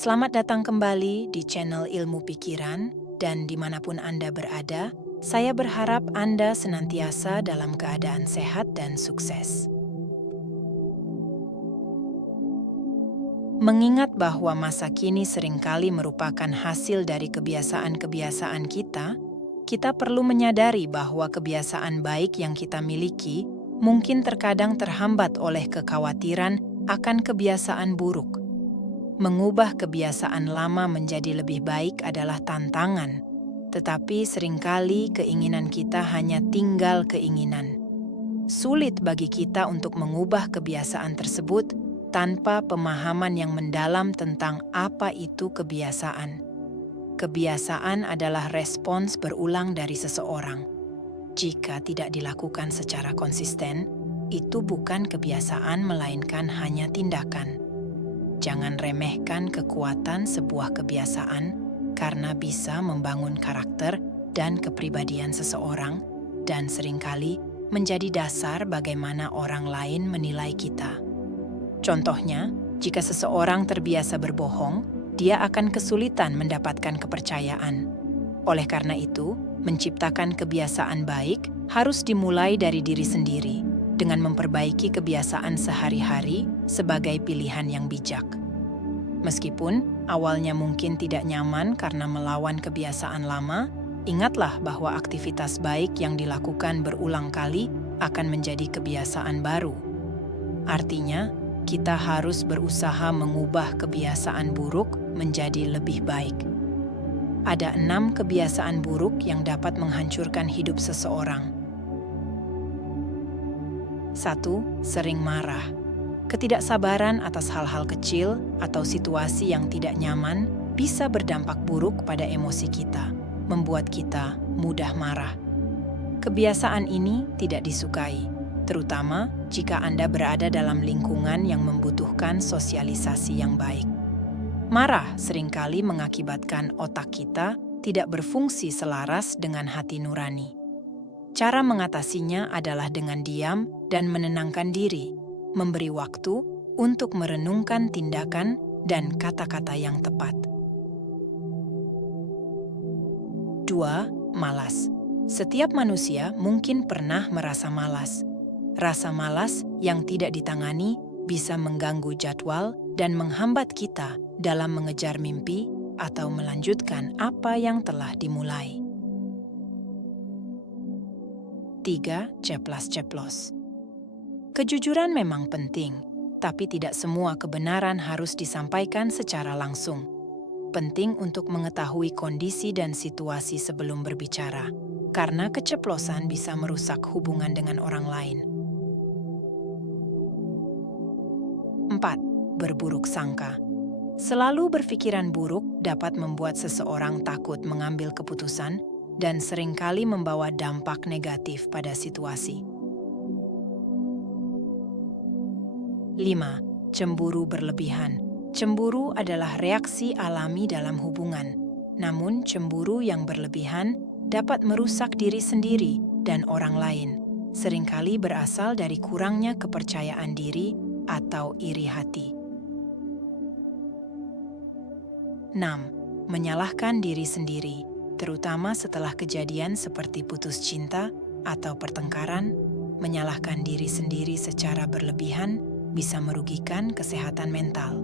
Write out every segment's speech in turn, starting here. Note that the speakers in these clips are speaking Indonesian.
Selamat datang kembali di channel Ilmu Pikiran, dan dimanapun Anda berada, saya berharap Anda senantiasa dalam keadaan sehat dan sukses. Mengingat bahwa masa kini seringkali merupakan hasil dari kebiasaan-kebiasaan kita perlu menyadari bahwa kebiasaan baik yang kita miliki mungkin terkadang terhambat oleh kekhawatiran akan kebiasaan buruk. Mengubah kebiasaan lama menjadi lebih baik adalah tantangan, tetapi seringkali keinginan kita hanya tinggal keinginan. Sulit bagi kita untuk mengubah kebiasaan tersebut tanpa pemahaman yang mendalam tentang apa itu kebiasaan. Kebiasaan adalah respons berulang dari seseorang. Jika tidak dilakukan secara konsisten, itu bukan kebiasaan melainkan hanya tindakan. Jangan remehkan kekuatan sebuah kebiasaan karena bisa membangun karakter dan kepribadian seseorang dan seringkali menjadi dasar bagaimana orang lain menilai kita. Contohnya, jika seseorang terbiasa berbohong, dia akan kesulitan mendapatkan kepercayaan. Oleh karena itu, menciptakan kebiasaan baik harus dimulai dari diri sendiri, dengan memperbaiki kebiasaan sehari-hari sebagai pilihan yang bijak. Meskipun awalnya mungkin tidak nyaman karena melawan kebiasaan lama, ingatlah bahwa aktivitas baik yang dilakukan berulang kali akan menjadi kebiasaan baru. Artinya, kita harus berusaha mengubah kebiasaan buruk menjadi lebih baik. Ada 6 kebiasaan buruk yang dapat menghancurkan hidup seseorang. 1. Sering marah. Ketidaksabaran atas hal-hal kecil atau situasi yang tidak nyaman bisa berdampak buruk pada emosi kita, membuat kita mudah marah. Kebiasaan ini tidak disukai, terutama jika Anda berada dalam lingkungan yang membutuhkan sosialisasi yang baik. Marah seringkali mengakibatkan otak kita tidak berfungsi selaras dengan hati nurani. Cara mengatasinya adalah dengan diam dan menenangkan diri, memberi waktu untuk merenungkan tindakan dan kata-kata yang tepat. 2. Malas. Setiap manusia mungkin pernah merasa malas. Rasa malas yang tidak ditangani bisa mengganggu jadwal dan menghambat kita dalam mengejar mimpi atau melanjutkan apa yang telah dimulai. 3. Ceplas-ceplos. Kejujuran memang penting, tapi tidak semua kebenaran harus disampaikan secara langsung. Penting untuk mengetahui kondisi dan situasi sebelum berbicara, karena keceplosan bisa merusak hubungan dengan orang lain. 4. Berburuk sangka. Selalu berpikiran buruk dapat membuat seseorang takut mengambil keputusan dan seringkali membawa dampak negatif pada situasi. 5. Cemburu berlebihan. Cemburu adalah reaksi alami dalam hubungan. Namun, cemburu yang berlebihan dapat merusak diri sendiri dan orang lain. Seringkali berasal dari kurangnya kepercayaan diri atau iri hati. 6. Menyalahkan diri sendiri, terutama setelah kejadian seperti putus cinta atau pertengkaran. Menyalahkan diri sendiri secara berlebihan bisa merugikan kesehatan mental.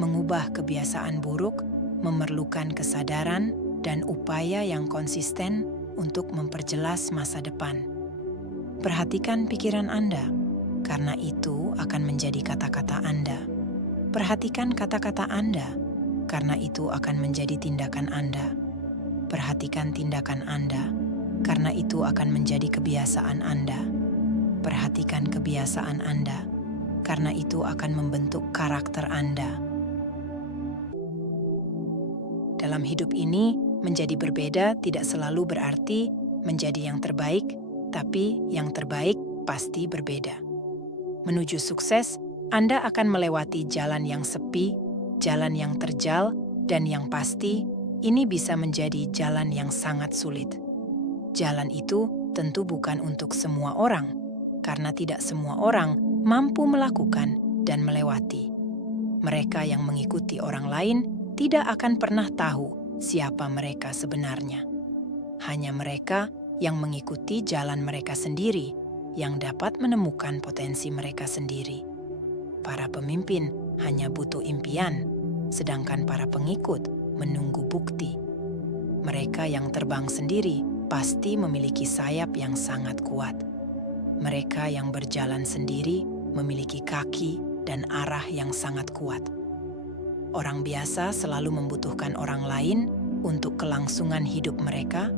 Mengubah kebiasaan buruk memerlukan kesadaran dan upaya yang konsisten untuk memperjelas masa depan. Perhatikan pikiran Anda, karena itu akan menjadi kata-kata Anda. Perhatikan kata-kata Anda, karena itu akan menjadi tindakan Anda. Perhatikan tindakan Anda, karena itu akan menjadi kebiasaan Anda. Perhatikan kebiasaan Anda, karena itu akan membentuk karakter Anda. Dalam hidup ini, menjadi berbeda tidak selalu berarti menjadi yang terbaik, tapi yang terbaik pasti berbeda. Menuju sukses, Anda akan melewati jalan yang sepi, jalan yang terjal, dan yang pasti, ini bisa menjadi jalan yang sangat sulit. Jalan itu tentu bukan untuk semua orang, karena tidak semua orang mampu melakukan dan melewati. Mereka yang mengikuti orang lain tidak akan pernah tahu siapa mereka sebenarnya. Hanya mereka yang mengikuti jalan mereka sendiri yang dapat menemukan potensi mereka sendiri. Para pemimpin hanya butuh impian, sedangkan para pengikut menunggu bukti. Mereka yang terbang sendiri pasti memiliki sayap yang sangat kuat. Mereka yang berjalan sendiri memiliki kaki dan arah yang sangat kuat. Orang biasa selalu membutuhkan orang lain untuk kelangsungan hidup mereka.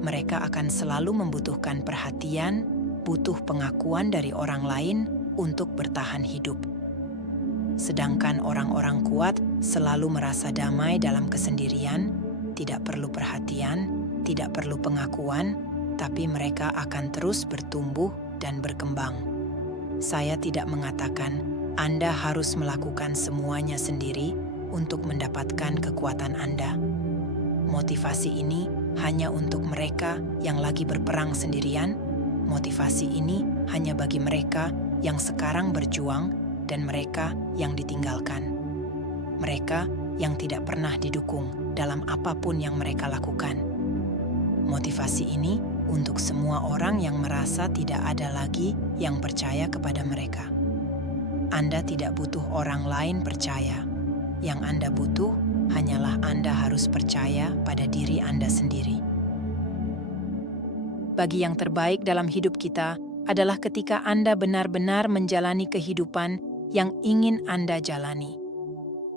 Mereka akan selalu membutuhkan perhatian, butuh pengakuan dari orang lain untuk bertahan hidup. Sedangkan orang-orang kuat selalu merasa damai dalam kesendirian, tidak perlu perhatian, tidak perlu pengakuan, tapi mereka akan terus bertumbuh dan berkembang. Saya tidak mengatakan Anda harus melakukan semuanya sendiri untuk mendapatkan kekuatan Anda. Motivasi ini hanya untuk mereka yang lagi berperang sendirian. Motivasi ini hanya bagi mereka yang sekarang berjuang dan mereka yang ditinggalkan. Mereka yang tidak pernah didukung dalam apapun yang mereka lakukan. Motivasi ini untuk semua orang yang merasa tidak ada lagi yang percaya kepada mereka. Anda tidak butuh orang lain percaya. Yang Anda butuh hanyalah Anda harus percaya pada diri Anda sendiri. Bagi yang terbaik dalam hidup kita adalah ketika Anda benar-benar menjalani kehidupan yang ingin Anda jalani.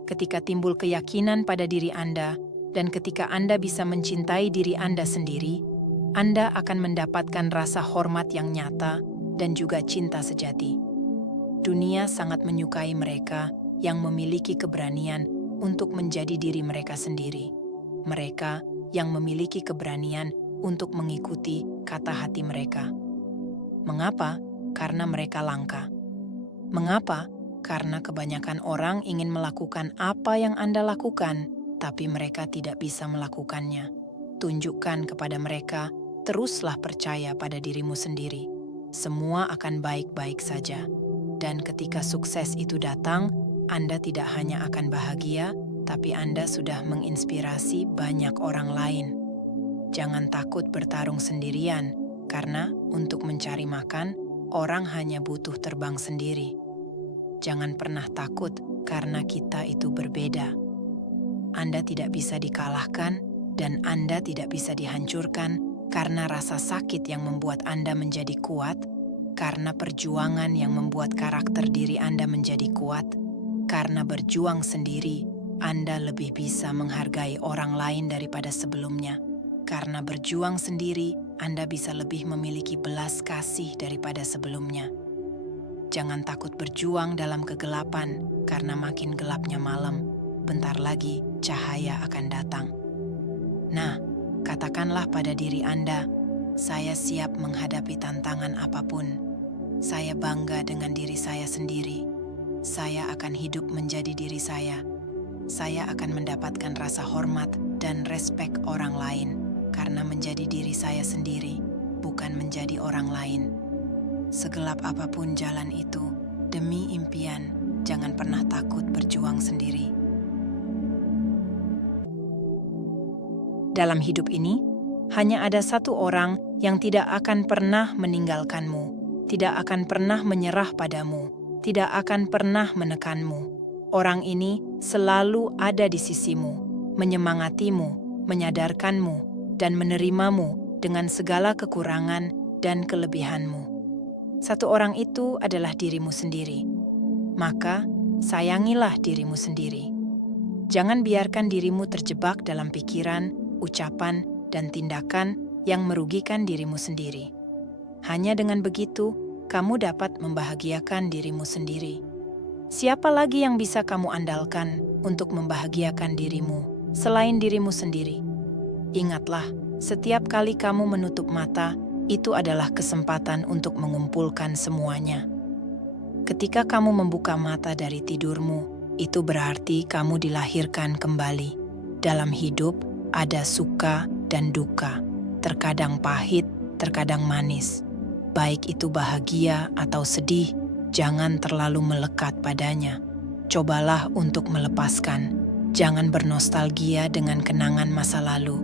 Ketika timbul keyakinan pada diri Anda dan ketika Anda bisa mencintai diri Anda sendiri, Anda akan mendapatkan rasa hormat yang nyata dan juga cinta sejati. Dunia sangat menyukai mereka yang memiliki keberanian untuk menjadi diri mereka sendiri. Mereka yang memiliki keberanian untuk mengikuti kata hati mereka. Mengapa? Karena mereka langka. Mengapa? Karena kebanyakan orang ingin melakukan apa yang Anda lakukan, tapi mereka tidak bisa melakukannya. Tunjukkan kepada mereka, teruslah percaya pada dirimu sendiri. Semua akan baik-baik saja. Dan ketika sukses itu datang, Anda tidak hanya akan bahagia, tapi Anda sudah menginspirasi banyak orang lain. Jangan takut bertarung sendirian, karena untuk mencari makan, orang hanya butuh terbang sendiri. Jangan pernah takut karena kita itu berbeda. Anda tidak bisa dikalahkan dan Anda tidak bisa dihancurkan karena rasa sakit yang membuat Anda menjadi kuat, karena perjuangan yang membuat karakter diri Anda menjadi kuat, karena berjuang sendiri, Anda lebih bisa menghargai orang lain daripada sebelumnya. Karena berjuang sendiri, Anda bisa lebih memiliki belas kasih daripada sebelumnya. Jangan takut berjuang dalam kegelapan, karena makin gelapnya malam, bentar lagi cahaya akan datang. Nah, katakanlah pada diri Anda, saya siap menghadapi tantangan apapun. Saya bangga dengan diri saya sendiri. Saya akan hidup menjadi diri saya. Saya akan mendapatkan rasa hormat dan respek orang lain, karena menjadi diri saya sendiri, bukan menjadi orang lain. Segelap apapun jalan itu, demi impian, jangan pernah takut berjuang sendiri. Dalam hidup ini, hanya ada satu orang yang tidak akan pernah meninggalkanmu, tidak akan pernah menyerah padamu, tidak akan pernah menekanmu. Orang ini selalu ada di sisimu, menyemangatimu, menyadarkanmu, dan menerimamu dengan segala kekurangan dan kelebihanmu. Satu orang itu adalah dirimu sendiri. Maka, sayangilah dirimu sendiri. Jangan biarkan dirimu terjebak dalam pikiran, ucapan, dan tindakan yang merugikan dirimu sendiri. Hanya dengan begitu, kamu dapat membahagiakan dirimu sendiri. Siapa lagi yang bisa kamu andalkan untuk membahagiakan dirimu selain dirimu sendiri? Ingatlah, setiap kali kamu menutup mata, itu adalah kesempatan untuk mengumpulkan semuanya. Ketika kamu membuka mata dari tidurmu, itu berarti kamu dilahirkan kembali. Dalam hidup, ada suka dan duka, terkadang pahit, terkadang manis. Baik itu bahagia atau sedih, jangan terlalu melekat padanya. cobalah untuk melepaskan. Jangan bernostalgia dengan kenangan masa lalu.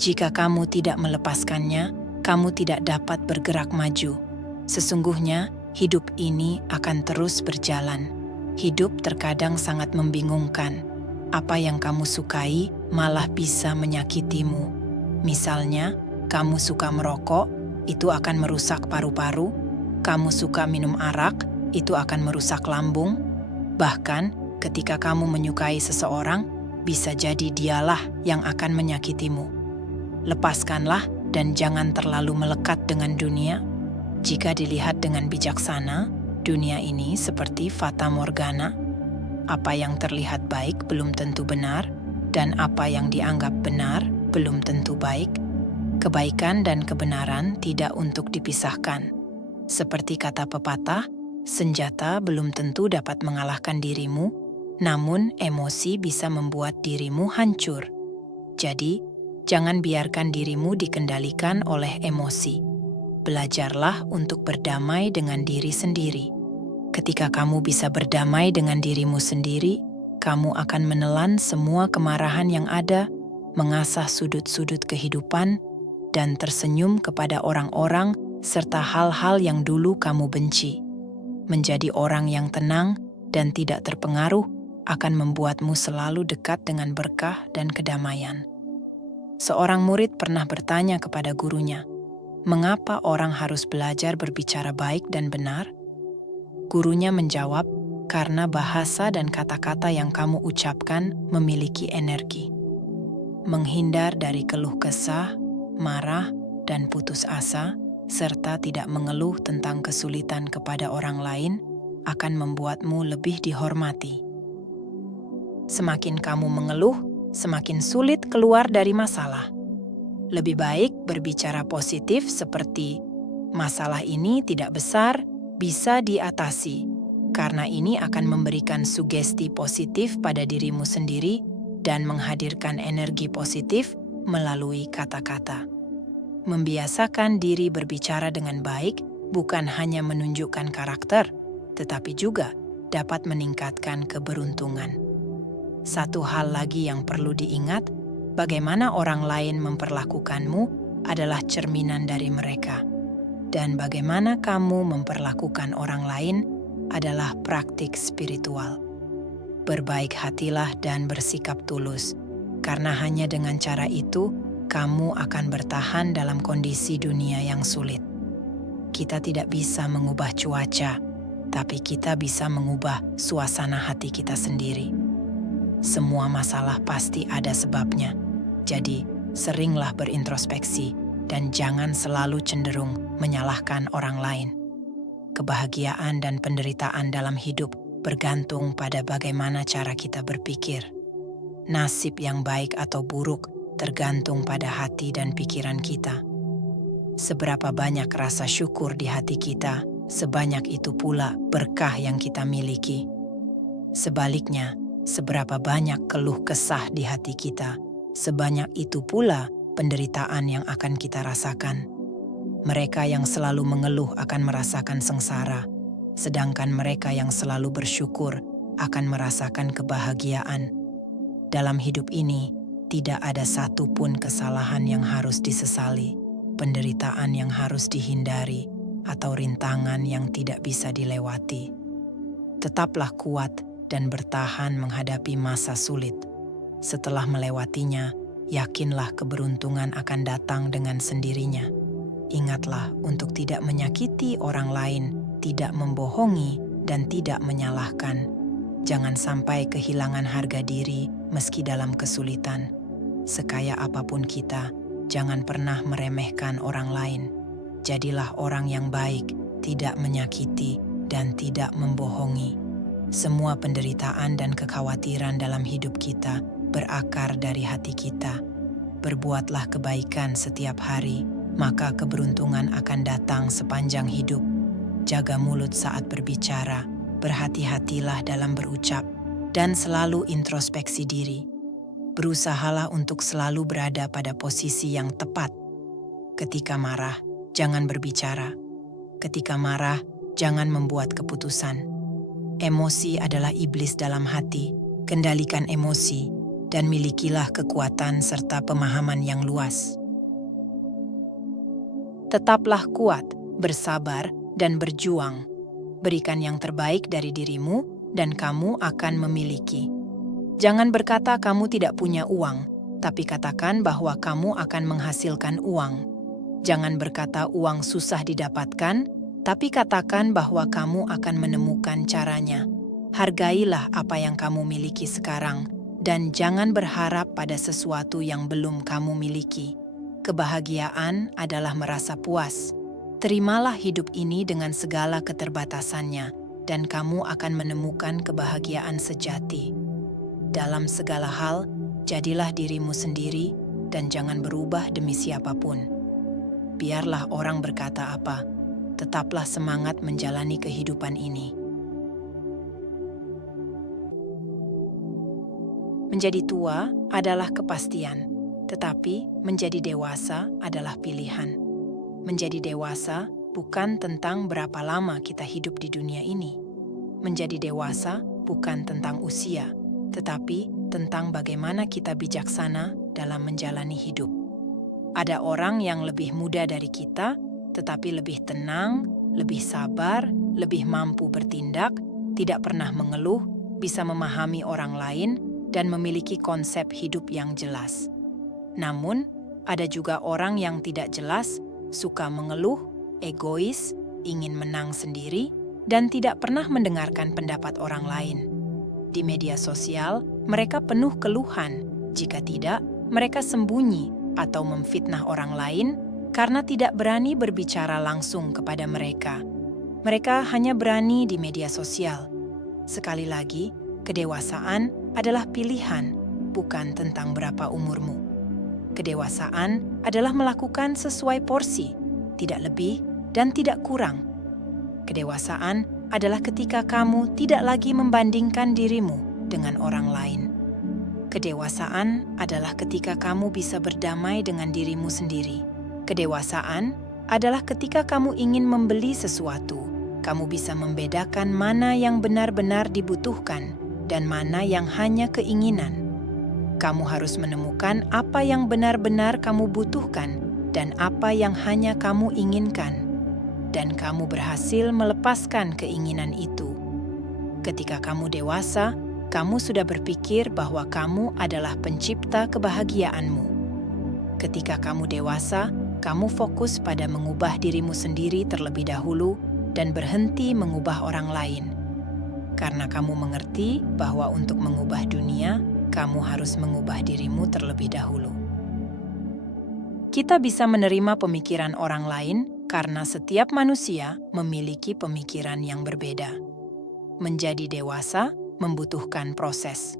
Jika kamu tidak melepaskannya, kamu tidak dapat bergerak maju. Sesungguhnya, hidup ini akan terus berjalan. Hidup terkadang sangat membingungkan. Apa yang kamu sukai malah bisa menyakitimu. Misalnya, kamu suka merokok, itu akan merusak paru-paru. Kamu suka minum arak, itu akan merusak lambung. Bahkan, ketika kamu menyukai seseorang, bisa jadi dialah yang akan menyakitimu. Lepaskanlah dan jangan terlalu melekat dengan dunia. Jika dilihat dengan bijaksana, dunia ini seperti fata morgana. Apa yang terlihat baik belum tentu benar, dan apa yang dianggap benar belum tentu baik. Kebaikan dan kebenaran tidak untuk dipisahkan. Seperti kata pepatah, senjata belum tentu dapat mengalahkan dirimu, namun emosi bisa membuat dirimu hancur. Jadi, jangan biarkan dirimu dikendalikan oleh emosi. Belajarlah untuk berdamai dengan diri sendiri. Ketika kamu bisa berdamai dengan dirimu sendiri, kamu akan menelan semua kemarahan yang ada, mengasah sudut-sudut kehidupan, dan tersenyum kepada orang-orang serta hal-hal yang dulu kamu benci. Menjadi orang yang tenang dan tidak terpengaruh akan membuatmu selalu dekat dengan berkah dan kedamaian. Seorang murid pernah bertanya kepada gurunya, "Mengapa orang harus belajar berbicara baik dan benar?" Gurunya menjawab, "Karena bahasa dan kata-kata yang kamu ucapkan memiliki energi." Menghindar dari keluh kesah, marah, dan putus asa, serta tidak mengeluh tentang kesulitan kepada orang lain, akan membuatmu lebih dihormati. Semakin kamu mengeluh, semakin sulit keluar dari masalah. Lebih baik berbicara positif seperti, "Masalah ini tidak besar, bisa diatasi." Karena ini akan memberikan sugesti positif pada dirimu sendiri dan menghadirkan energi positif melalui kata-kata. Membiasakan diri berbicara dengan baik bukan hanya menunjukkan karakter, tetapi juga dapat meningkatkan keberuntungan. Satu hal lagi yang perlu diingat, bagaimana orang lain memperlakukanmu adalah cerminan dari mereka. Dan bagaimana kamu memperlakukan orang lain adalah praktik spiritual. Berbaik hatilah dan bersikap tulus, karena hanya dengan cara itu, kamu akan bertahan dalam kondisi dunia yang sulit. Kita tidak bisa mengubah cuaca, tapi kita bisa mengubah suasana hati kita sendiri. Semua masalah pasti ada sebabnya, jadi seringlah berintrospeksi dan jangan selalu cenderung menyalahkan orang lain. Kebahagiaan dan penderitaan dalam hidup bergantung pada bagaimana cara kita berpikir. Nasib yang baik atau buruk tergantung pada hati dan pikiran kita. Seberapa banyak rasa syukur di hati kita, sebanyak itu pula berkah yang kita miliki. Sebaliknya, seberapa banyak keluh kesah di hati kita, sebanyak itu pula penderitaan yang akan kita rasakan. Mereka yang selalu mengeluh akan merasakan sengsara, sedangkan mereka yang selalu bersyukur akan merasakan kebahagiaan. Dalam hidup ini, tidak ada satupun kesalahan yang harus disesali, penderitaan yang harus dihindari, atau rintangan yang tidak bisa dilewati. Tetaplah kuat dan bertahan menghadapi masa sulit. Setelah melewatinya, yakinlah keberuntungan akan datang dengan sendirinya. Ingatlah untuk tidak menyakiti orang lain, tidak membohongi, dan tidak menyalahkan. Jangan sampai kehilangan harga diri meski dalam kesulitan. Sekaya apapun kita, jangan pernah meremehkan orang lain. Jadilah orang yang baik, tidak menyakiti, dan tidak membohongi. Semua penderitaan dan kekhawatiran dalam hidup kita berakar dari hati kita. Berbuatlah kebaikan setiap hari, maka keberuntungan akan datang sepanjang hidup. Jaga mulut saat berbicara, berhati-hatilah dalam berucap, dan selalu introspeksi diri. Berusahalah untuk selalu berada pada posisi yang tepat. Ketika marah, jangan berbicara. Ketika marah, jangan membuat keputusan. Emosi adalah iblis dalam hati. Kendalikan emosi dan milikilah kekuatan serta pemahaman yang luas. Tetaplah kuat, bersabar, dan berjuang. Berikan yang terbaik dari dirimu dan kamu akan memiliki. Jangan berkata kamu tidak punya uang, tapi katakan bahwa kamu akan menghasilkan uang. Jangan berkata uang susah didapatkan, tapi katakan bahwa kamu akan menemukan caranya. Hargailah apa yang kamu miliki sekarang, dan jangan berharap pada sesuatu yang belum kamu miliki. Kebahagiaan adalah merasa puas. Terimalah hidup ini dengan segala keterbatasannya, dan kamu akan menemukan kebahagiaan sejati. Dalam segala hal, jadilah dirimu sendiri dan jangan berubah demi siapapun. Biarlah orang berkata apa, tetaplah semangat menjalani kehidupan ini. Menjadi tua adalah kepastian, tetapi menjadi dewasa adalah pilihan. Menjadi dewasa bukan tentang berapa lama kita hidup di dunia ini. Menjadi dewasa bukan tentang usia, tetapi tentang bagaimana kita bijaksana dalam menjalani hidup. Ada orang yang lebih muda dari kita, tetapi lebih tenang, lebih sabar, lebih mampu bertindak, tidak pernah mengeluh, bisa memahami orang lain, dan memiliki konsep hidup yang jelas. Namun, ada juga orang yang tidak jelas, suka mengeluh, egois, ingin menang sendiri, dan tidak pernah mendengarkan pendapat orang lain. Di media sosial, mereka penuh keluhan. Jika tidak, mereka sembunyi atau memfitnah orang lain karena tidak berani berbicara langsung kepada mereka. Mereka hanya berani di media sosial. Sekali lagi, kedewasaan adalah pilihan, bukan tentang berapa umurmu. Kedewasaan adalah melakukan sesuai porsi, tidak lebih dan tidak kurang. Kedewasaan adalah ketika kamu tidak lagi membandingkan dirimu dengan orang lain. Kedewasaan adalah ketika kamu bisa berdamai dengan dirimu sendiri. Kedewasaan adalah ketika kamu ingin membeli sesuatu, kamu bisa membedakan mana yang benar-benar dibutuhkan dan mana yang hanya keinginan. Kamu harus menemukan apa yang benar-benar kamu butuhkan dan apa yang hanya kamu inginkan. Dan kamu berhasil melepaskan keinginan itu. Ketika kamu dewasa, kamu sudah berpikir bahwa kamu adalah pencipta kebahagiaanmu. Ketika kamu dewasa, kamu fokus pada mengubah dirimu sendiri terlebih dahulu dan berhenti mengubah orang lain. Karena kamu mengerti bahwa untuk mengubah dunia, kamu harus mengubah dirimu terlebih dahulu. Kita bisa menerima pemikiran orang lain karena setiap manusia memiliki pemikiran yang berbeda. Menjadi dewasa membutuhkan proses.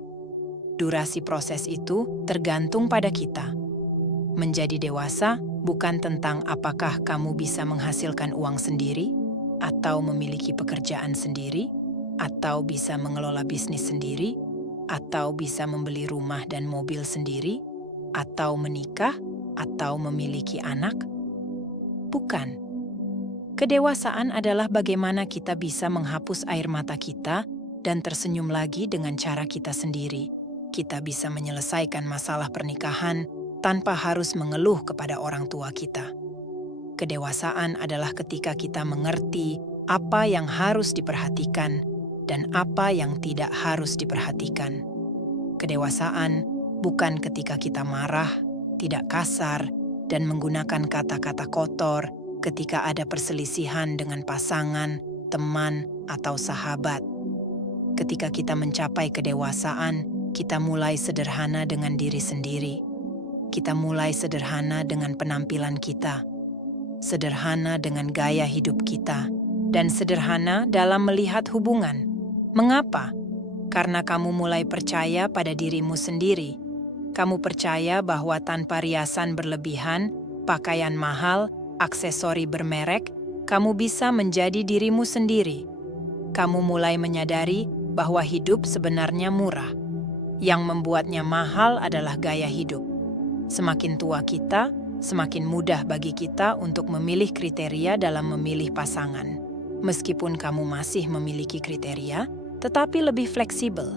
Durasi proses itu tergantung pada kita. Menjadi dewasa bukan tentang apakah kamu bisa menghasilkan uang sendiri, atau memiliki pekerjaan sendiri, atau bisa mengelola bisnis sendiri, atau bisa membeli rumah dan mobil sendiri, atau menikah, atau memiliki anak. Bukan. Kedewasaan adalah bagaimana kita bisa menghapus air mata kita dan tersenyum lagi dengan cara kita sendiri. Kita bisa menyelesaikan masalah pernikahan tanpa harus mengeluh kepada orang tua kita. Kedewasaan adalah ketika kita mengerti apa yang harus diperhatikan dan apa yang tidak harus diperhatikan. Kedewasaan bukan ketika kita marah, tidak kasar, dan menggunakan kata-kata kotor ketika ada perselisihan dengan pasangan, teman, atau sahabat. Ketika kita mencapai kedewasaan, kita mulai sederhana dengan diri sendiri. Kita mulai sederhana dengan penampilan kita, sederhana dengan gaya hidup kita, dan sederhana dalam melihat hubungan. Mengapa? Karena kamu mulai percaya pada dirimu sendiri. Kamu percaya bahwa tanpa riasan berlebihan, pakaian mahal, aksesori bermerek, kamu bisa menjadi dirimu sendiri. Kamu mulai menyadari bahwa hidup sebenarnya murah. Yang membuatnya mahal adalah gaya hidup. Semakin tua kita, semakin mudah bagi kita untuk memilih kriteria dalam memilih pasangan. Meskipun kamu masih memiliki kriteria, tetapi lebih fleksibel.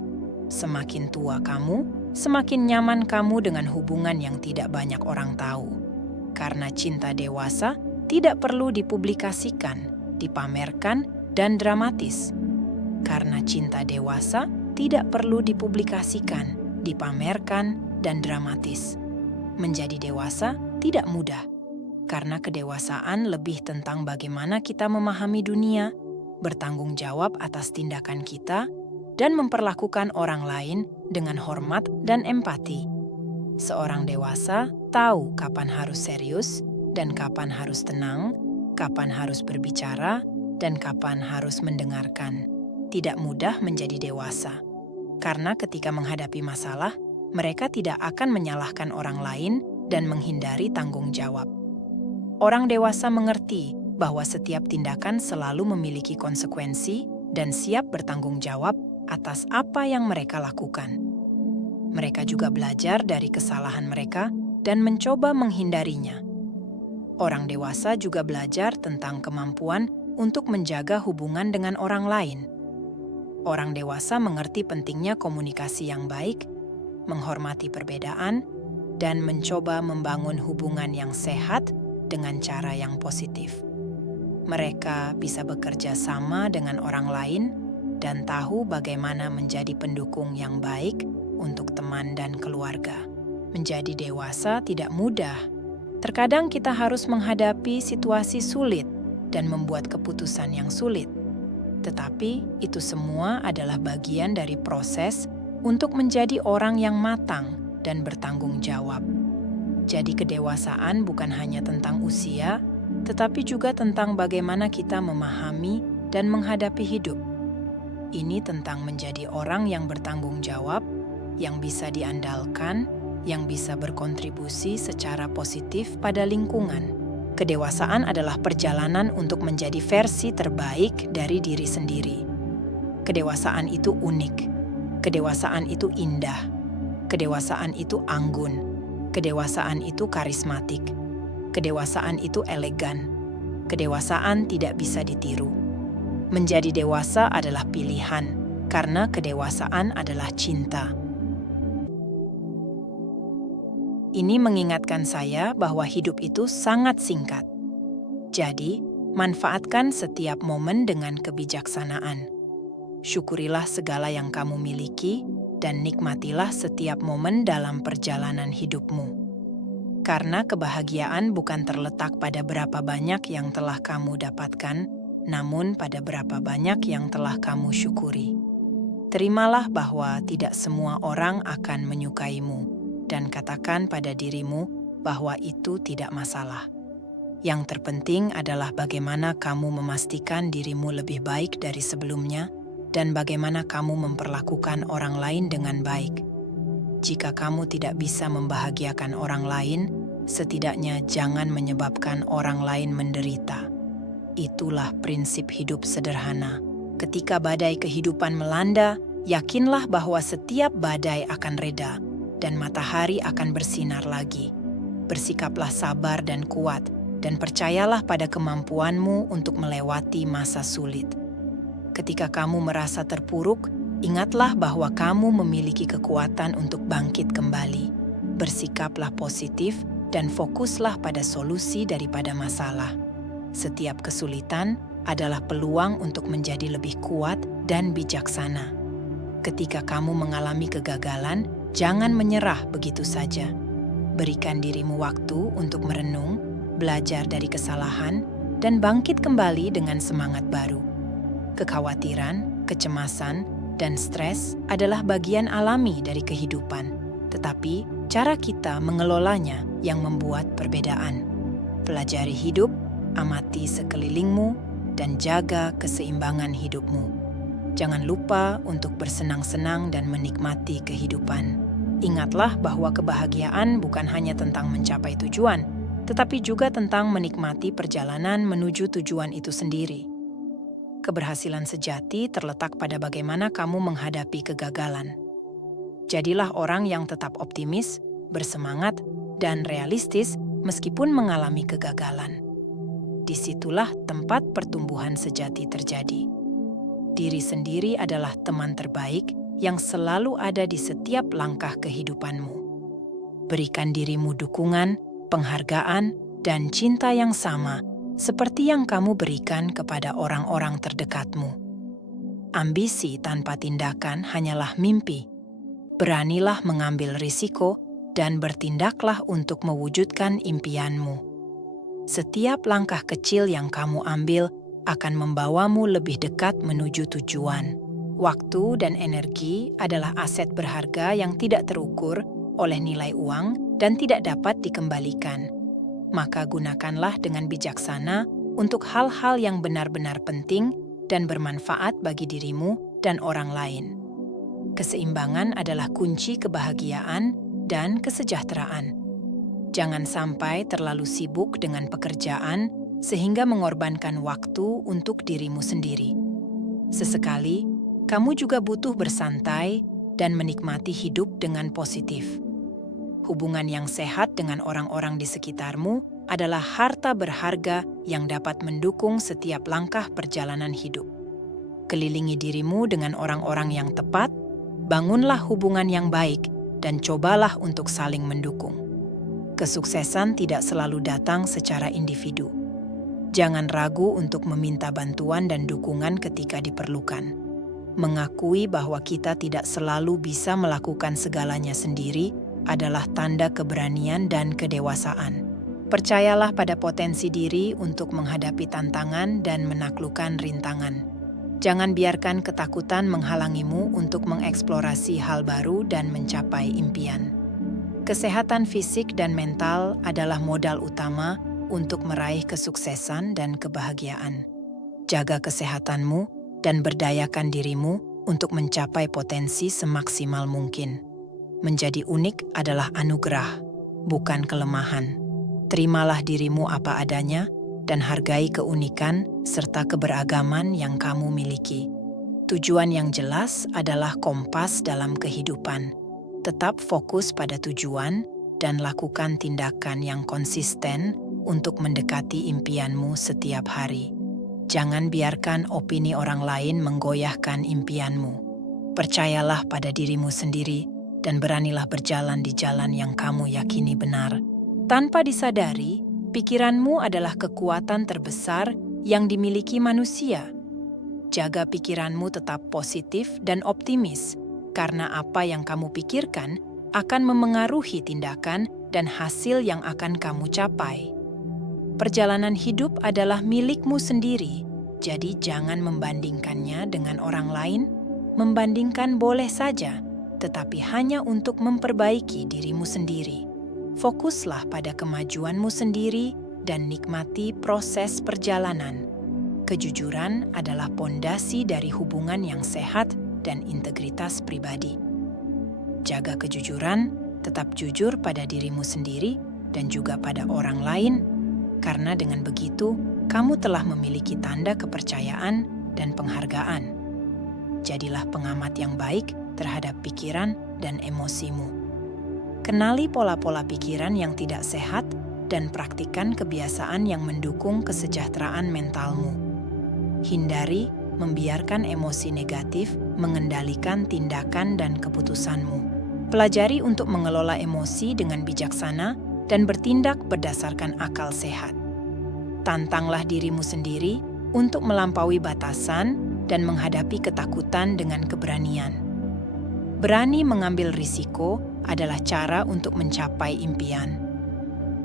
Semakin tua kamu, semakin nyaman kamu dengan hubungan yang tidak banyak orang tahu. Karena cinta dewasa tidak perlu dipublikasikan, dipamerkan, dan dramatis. Karena cinta dewasa tidak perlu dipublikasikan, dipamerkan, dan dramatis. Menjadi dewasa tidak mudah, karena kedewasaan lebih tentang bagaimana kita memahami dunia, bertanggung jawab atas tindakan kita, dan memperlakukan orang lain dengan hormat dan empati. Seorang dewasa tahu kapan harus serius dan kapan harus tenang, kapan harus berbicara, dan kapan harus mendengarkan. Tidak mudah menjadi dewasa, karena ketika menghadapi masalah, mereka tidak akan menyalahkan orang lain dan menghindari tanggung jawab. Orang dewasa mengerti bahwa setiap tindakan selalu memiliki konsekuensi dan siap bertanggung jawab atas apa yang mereka lakukan. Mereka juga belajar dari kesalahan mereka dan mencoba menghindarinya. Orang dewasa juga belajar tentang kemampuan untuk menjaga hubungan dengan orang lain. Orang dewasa mengerti pentingnya komunikasi yang baik, menghormati perbedaan, dan mencoba membangun hubungan yang sehat dengan cara yang positif. Mereka bisa bekerja sama dengan orang lain dan tahu bagaimana menjadi pendukung yang baik untuk teman dan keluarga. Menjadi dewasa tidak mudah. Terkadang kita harus menghadapi situasi sulit dan membuat keputusan yang sulit. Tetapi itu semua adalah bagian dari proses untuk menjadi orang yang matang dan bertanggung jawab. Jadi kedewasaan bukan hanya tentang usia, tetapi juga tentang bagaimana kita memahami dan menghadapi hidup. Ini tentang menjadi orang yang bertanggung jawab, yang bisa diandalkan, yang bisa berkontribusi secara positif pada lingkungan. Kedewasaan adalah perjalanan untuk menjadi versi terbaik dari diri sendiri. Kedewasaan itu unik. Kedewasaan itu indah. Kedewasaan itu anggun. Kedewasaan itu karismatik. Kedewasaan itu elegan. Kedewasaan tidak bisa ditiru. Menjadi dewasa adalah pilihan, karena kedewasaan adalah cinta. Ini mengingatkan saya bahwa hidup itu sangat singkat. Jadi, manfaatkan setiap momen dengan kebijaksanaan. Syukurilah segala yang kamu miliki dan nikmatilah setiap momen dalam perjalanan hidupmu. Karena kebahagiaan bukan terletak pada berapa banyak yang telah kamu dapatkan, namun pada berapa banyak yang telah kamu syukuri. Terimalah bahwa tidak semua orang akan menyukaimu, dan katakan pada dirimu bahwa itu tidak masalah. Yang terpenting adalah bagaimana kamu memastikan dirimu lebih baik dari sebelumnya, dan bagaimana kamu memperlakukan orang lain dengan baik. Jika kamu tidak bisa membahagiakan orang lain, setidaknya jangan menyebabkan orang lain menderita. Itulah prinsip hidup sederhana. Ketika badai kehidupan melanda, yakinlah bahwa setiap badai akan reda dan matahari akan bersinar lagi. Bersikaplah sabar dan kuat, dan percayalah pada kemampuanmu untuk melewati masa sulit. Ketika kamu merasa terpuruk, ingatlah bahwa kamu memiliki kekuatan untuk bangkit kembali. Bersikaplah positif dan fokuslah pada solusi daripada masalah. Setiap kesulitan adalah peluang untuk menjadi lebih kuat dan bijaksana. Ketika kamu mengalami kegagalan, jangan menyerah begitu saja. Berikan dirimu waktu untuk merenung, belajar dari kesalahan, dan bangkit kembali dengan semangat baru. Kekhawatiran, kecemasan, dan stres adalah bagian alami dari kehidupan, tetapi cara kita mengelolanya yang membuat perbedaan. Pelajari hidup, amati sekelilingmu, dan jaga keseimbangan hidupmu. Jangan lupa untuk bersenang-senang dan menikmati kehidupan. Ingatlah bahwa kebahagiaan bukan hanya tentang mencapai tujuan, tetapi juga tentang menikmati perjalanan menuju tujuan itu sendiri. Keberhasilan sejati terletak pada bagaimana kamu menghadapi kegagalan. Jadilah orang yang tetap optimis, bersemangat, dan realistis meskipun mengalami kegagalan. Disitulah tempat pertumbuhan sejati terjadi. diri sendiri adalah teman terbaik yang selalu ada di setiap langkah kehidupanmu. Berikan dirimu dukungan, penghargaan, dan cinta yang sama seperti yang kamu berikan kepada orang-orang terdekatmu. Ambisi tanpa tindakan hanyalah mimpi. Beranilah mengambil risiko dan bertindaklah untuk mewujudkan impianmu. Setiap langkah kecil yang kamu ambil akan membawamu lebih dekat menuju tujuan. Waktu dan energi adalah aset berharga yang tidak terukur oleh nilai uang dan tidak dapat dikembalikan. Maka gunakanlah dengan bijaksana untuk hal-hal yang benar-benar penting dan bermanfaat bagi dirimu dan orang lain. Keseimbangan adalah kunci kebahagiaan dan kesejahteraan. Jangan sampai terlalu sibuk dengan pekerjaan sehingga mengorbankan waktu untuk dirimu sendiri. Sesekali, kamu juga butuh bersantai dan menikmati hidup dengan positif. Hubungan yang sehat dengan orang-orang di sekitarmu adalah harta berharga yang dapat mendukung setiap langkah perjalanan hidup. Kelilingi dirimu dengan orang-orang yang tepat, bangunlah hubungan yang baik, dan cobalah untuk saling mendukung. Kesuksesan tidak selalu datang secara individu. Jangan ragu untuk meminta bantuan dan dukungan ketika diperlukan. Mengakui bahwa kita tidak selalu bisa melakukan segalanya sendiri adalah tanda keberanian dan kedewasaan. Percayalah pada potensi diri untuk menghadapi tantangan dan menaklukkan rintangan. Jangan biarkan ketakutan menghalangimu untuk mengeksplorasi hal baru dan mencapai impian. Kesehatan fisik dan mental adalah modal utama untuk meraih kesuksesan dan kebahagiaan. Jaga kesehatanmu dan berdayakan dirimu untuk mencapai potensi semaksimal mungkin. Menjadi unik adalah anugerah, bukan kelemahan. Terimalah dirimu apa adanya dan hargai keunikan serta keberagaman yang kamu miliki. Tujuan yang jelas adalah kompas dalam kehidupan. Tetap fokus pada tujuan dan lakukan tindakan yang konsisten untuk mendekati impianmu setiap hari. Jangan biarkan opini orang lain menggoyahkan impianmu. Percayalah pada dirimu sendiri dan beranilah berjalan di jalan yang kamu yakini benar. Tanpa disadari, pikiranmu adalah kekuatan terbesar yang dimiliki manusia. Jaga pikiranmu tetap positif dan optimis, karena apa yang kamu pikirkan akan memengaruhi tindakan dan hasil yang akan kamu capai. Perjalanan hidup adalah milikmu sendiri, jadi jangan membandingkannya dengan orang lain. Membandingkan boleh saja, tetapi hanya untuk memperbaiki dirimu sendiri. Fokuslah pada kemajuanmu sendiri dan nikmati proses perjalanan. Kejujuran adalah pondasi dari hubungan yang sehat dan integritas pribadi. Jaga kejujuran, tetap jujur pada dirimu sendiri dan juga pada orang lain, karena dengan begitu kamu telah memiliki tanda kepercayaan dan penghargaan. Jadilah pengamat yang baik terhadap pikiran dan emosimu. Kenali pola-pola pikiran yang tidak sehat dan praktikkan kebiasaan yang mendukung kesejahteraan mentalmu. Hindari membiarkan emosi negatif mengendalikan tindakan dan keputusanmu. Pelajari untuk mengelola emosi dengan bijaksana dan bertindak berdasarkan akal sehat. Tantanglah dirimu sendiri untuk melampaui batasan dan menghadapi ketakutan dengan keberanian. Berani mengambil risiko adalah cara untuk mencapai impian.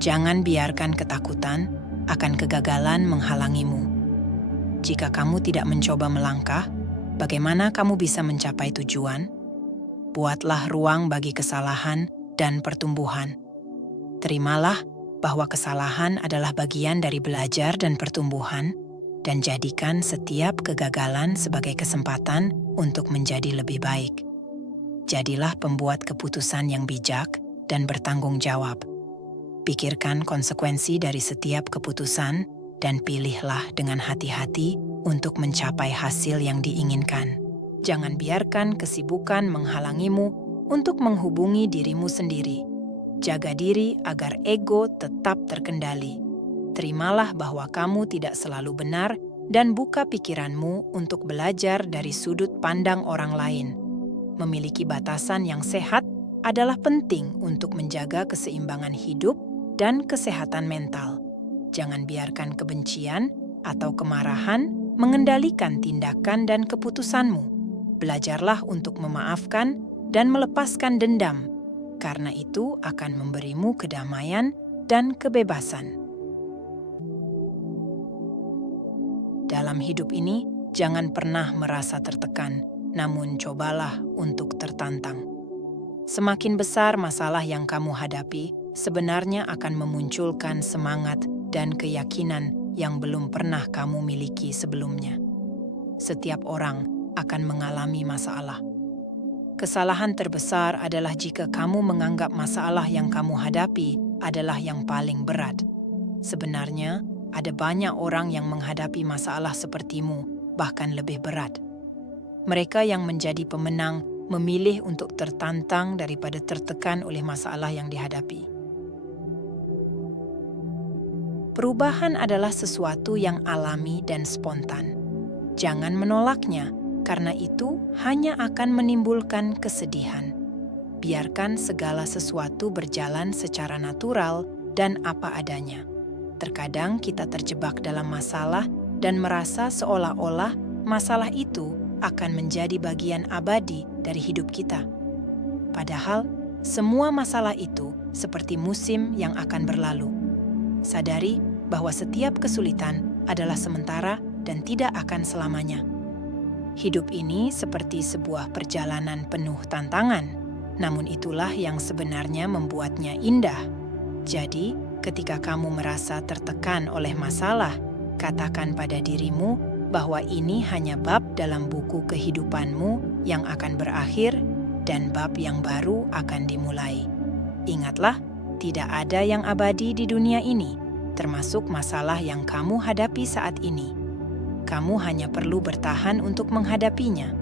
Jangan biarkan ketakutan akan kegagalan menghalangimu. Jika kamu tidak mencoba melangkah, bagaimana kamu bisa mencapai tujuan? Buatlah ruang bagi kesalahan dan pertumbuhan. Terimalah bahwa kesalahan adalah bagian dari belajar dan pertumbuhan, dan jadikan setiap kegagalan sebagai kesempatan untuk menjadi lebih baik. Jadilah pembuat keputusan yang bijak dan bertanggung jawab. Pikirkan konsekuensi dari setiap keputusan dan pilihlah dengan hati-hati untuk mencapai hasil yang diinginkan. Jangan biarkan kesibukan menghalangimu untuk menghubungi dirimu sendiri. Jaga diri agar ego tetap terkendali. Terimalah bahwa kamu tidak selalu benar dan buka pikiranmu untuk belajar dari sudut pandang orang lain. Memiliki batasan yang sehat adalah penting untuk menjaga keseimbangan hidup dan kesehatan mental. Jangan biarkan kebencian atau kemarahan mengendalikan tindakan dan keputusanmu. Belajarlah untuk memaafkan dan melepaskan dendam, karena itu akan memberimu kedamaian dan kebebasan. Dalam hidup ini, jangan pernah merasa tertekan, namun cobalah untuk tertantang. Semakin besar masalah yang kamu hadapi, sebenarnya akan memunculkan semangat dan keyakinan yang belum pernah kamu miliki sebelumnya. Setiap orang akan mengalami masalah. Kesalahan terbesar adalah jika kamu menganggap masalah yang kamu hadapi adalah yang paling berat. Sebenarnya, ada banyak orang yang menghadapi masalah sepertimu, bahkan lebih berat. Mereka yang menjadi pemenang memilih untuk tertantang daripada tertekan oleh masalah yang dihadapi. Perubahan adalah sesuatu yang alami dan spontan. Jangan menolaknya, karena itu hanya akan menimbulkan kesedihan. Biarkan segala sesuatu berjalan secara natural dan apa adanya. Terkadang kita terjebak dalam masalah dan merasa seolah-olah masalah itu akan menjadi bagian abadi dari hidup kita. Padahal, semua masalah itu seperti musim yang akan berlalu. Sadari bahwa setiap kesulitan adalah sementara dan tidak akan selamanya. Hidup ini seperti sebuah perjalanan penuh tantangan, namun itulah yang sebenarnya membuatnya indah. Jadi, ketika kamu merasa tertekan oleh masalah, katakan pada dirimu bahwa ini hanya bab dalam buku kehidupanmu yang akan berakhir dan bab yang baru akan dimulai. Ingatlah, tidak ada yang abadi di dunia ini, termasuk masalah yang kamu hadapi saat ini. Kamu hanya perlu bertahan untuk menghadapinya.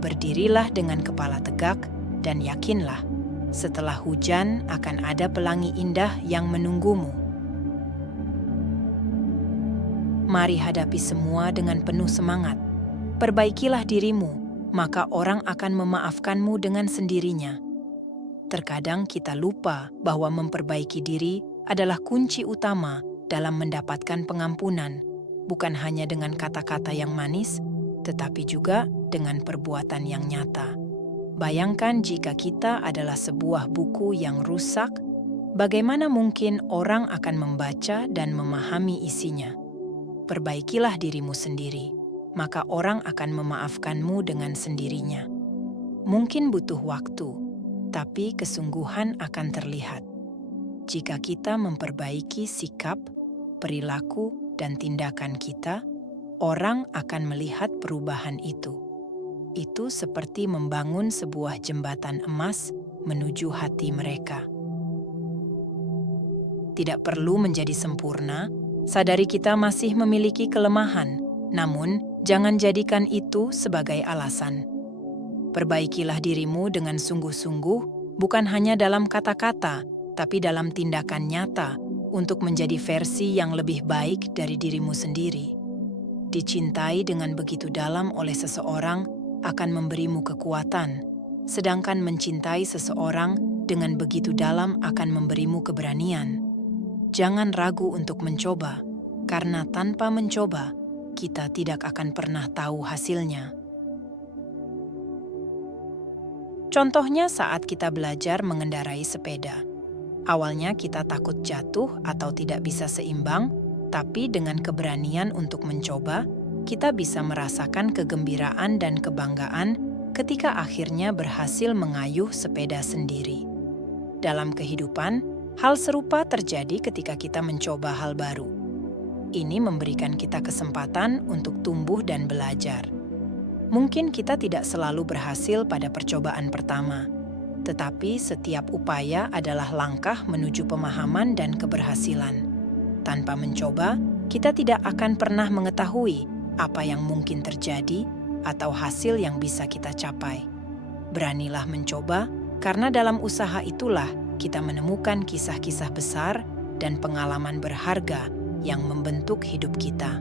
Berdirilah dengan kepala tegak dan yakinlah, setelah hujan akan ada pelangi indah yang menunggumu. Mari hadapi semua dengan penuh semangat. Perbaikilah dirimu, maka orang akan memaafkanmu dengan sendirinya. Terkadang kita lupa bahwa memperbaiki diri adalah kunci utama dalam mendapatkan pengampunan, bukan hanya dengan kata-kata yang manis, tetapi juga dengan perbuatan yang nyata. Bayangkan jika kita adalah sebuah buku yang rusak, bagaimana mungkin orang akan membaca dan memahami isinya? Perbaikilah dirimu sendiri, maka orang akan memaafkanmu dengan sendirinya. Mungkin butuh waktu, tapi kesungguhan akan terlihat. Jika kita memperbaiki sikap, perilaku, dan tindakan kita, orang akan melihat perubahan itu. Itu seperti membangun sebuah jembatan emas menuju hati mereka. Tidak perlu menjadi sempurna, sadari kita masih memiliki kelemahan, namun jangan jadikan itu sebagai alasan. Perbaikilah dirimu dengan sungguh-sungguh, bukan hanya dalam kata-kata, tapi dalam tindakan nyata, untuk menjadi versi yang lebih baik dari dirimu sendiri. Dicintai dengan begitu dalam oleh seseorang akan memberimu kekuatan, sedangkan mencintai seseorang dengan begitu dalam akan memberimu keberanian. Jangan ragu untuk mencoba, karena tanpa mencoba, kita tidak akan pernah tahu hasilnya. Contohnya saat kita belajar mengendarai sepeda. Awalnya kita takut jatuh atau tidak bisa seimbang, tapi dengan keberanian untuk mencoba, kita bisa merasakan kegembiraan dan kebanggaan ketika akhirnya berhasil mengayuh sepeda sendiri. Dalam kehidupan, hal serupa terjadi ketika kita mencoba hal baru. Ini memberikan kita kesempatan untuk tumbuh dan belajar. Mungkin kita tidak selalu berhasil pada percobaan pertama, tetapi setiap upaya adalah langkah menuju pemahaman dan keberhasilan. Tanpa mencoba, kita tidak akan pernah mengetahui apa yang mungkin terjadi atau hasil yang bisa kita capai. Beranilah mencoba, karena dalam usaha itulah kita menemukan kisah-kisah besar dan pengalaman berharga yang membentuk hidup kita.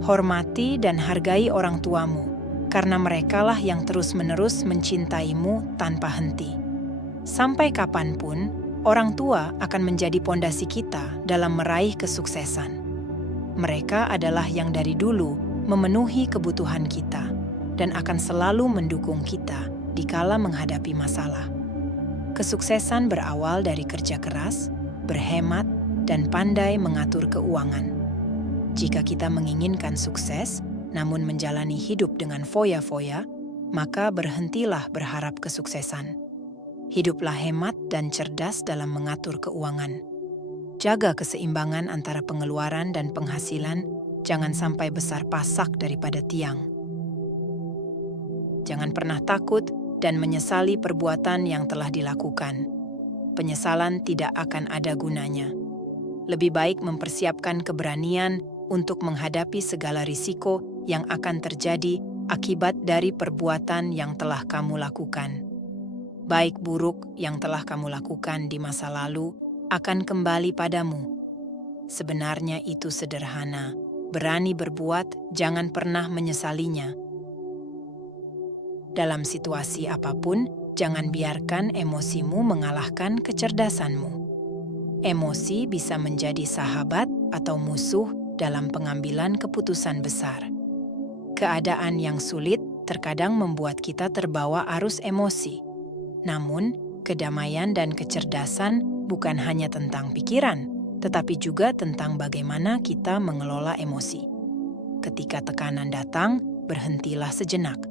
Hormati dan hargai orang tuamu, karena merekalah yang terus-menerus mencintaimu tanpa henti. Sampai kapanpun, orang tua akan menjadi pondasi kita dalam meraih kesuksesan. Mereka adalah yang dari dulu memenuhi kebutuhan kita dan akan selalu mendukung kita dikala menghadapi masalah. Kesuksesan berawal dari kerja keras, berhemat, dan pandai mengatur keuangan. Jika kita menginginkan sukses, namun menjalani hidup dengan foya-foya, maka berhentilah berharap kesuksesan. Hiduplah hemat dan cerdas dalam mengatur keuangan. Jaga keseimbangan antara pengeluaran dan penghasilan, jangan sampai besar pasak daripada tiang. Jangan pernah takut dan menyesali perbuatan yang telah dilakukan. Penyesalan tidak akan ada gunanya. Lebih baik mempersiapkan keberanian untuk menghadapi segala risiko yang akan terjadi akibat dari perbuatan yang telah kamu lakukan. Baik buruk yang telah kamu lakukan di masa lalu akan kembali padamu. Sebenarnya itu sederhana. Berani berbuat, jangan pernah menyesalinya. Dalam situasi apapun, jangan biarkan emosimu mengalahkan kecerdasanmu. Emosi bisa menjadi sahabat atau musuh dalam pengambilan keputusan besar. Keadaan yang sulit terkadang membuat kita terbawa arus emosi. Namun, kedamaian dan kecerdasan bukan hanya tentang pikiran, tetapi juga tentang bagaimana kita mengelola emosi. Ketika tekanan datang, berhentilah sejenak.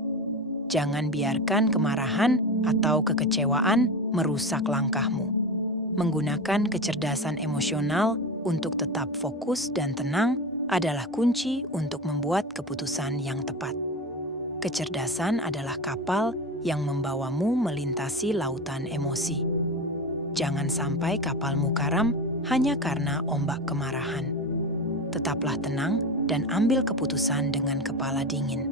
Jangan biarkan kemarahan atau kekecewaan merusak langkahmu. Menggunakan kecerdasan emosional untuk tetap fokus dan tenang adalah kunci untuk membuat keputusan yang tepat. Kecerdasan adalah kapal yang membawamu melintasi lautan emosi. Jangan sampai kapalmu karam hanya karena ombak kemarahan. Tetaplah tenang dan ambil keputusan dengan kepala dingin.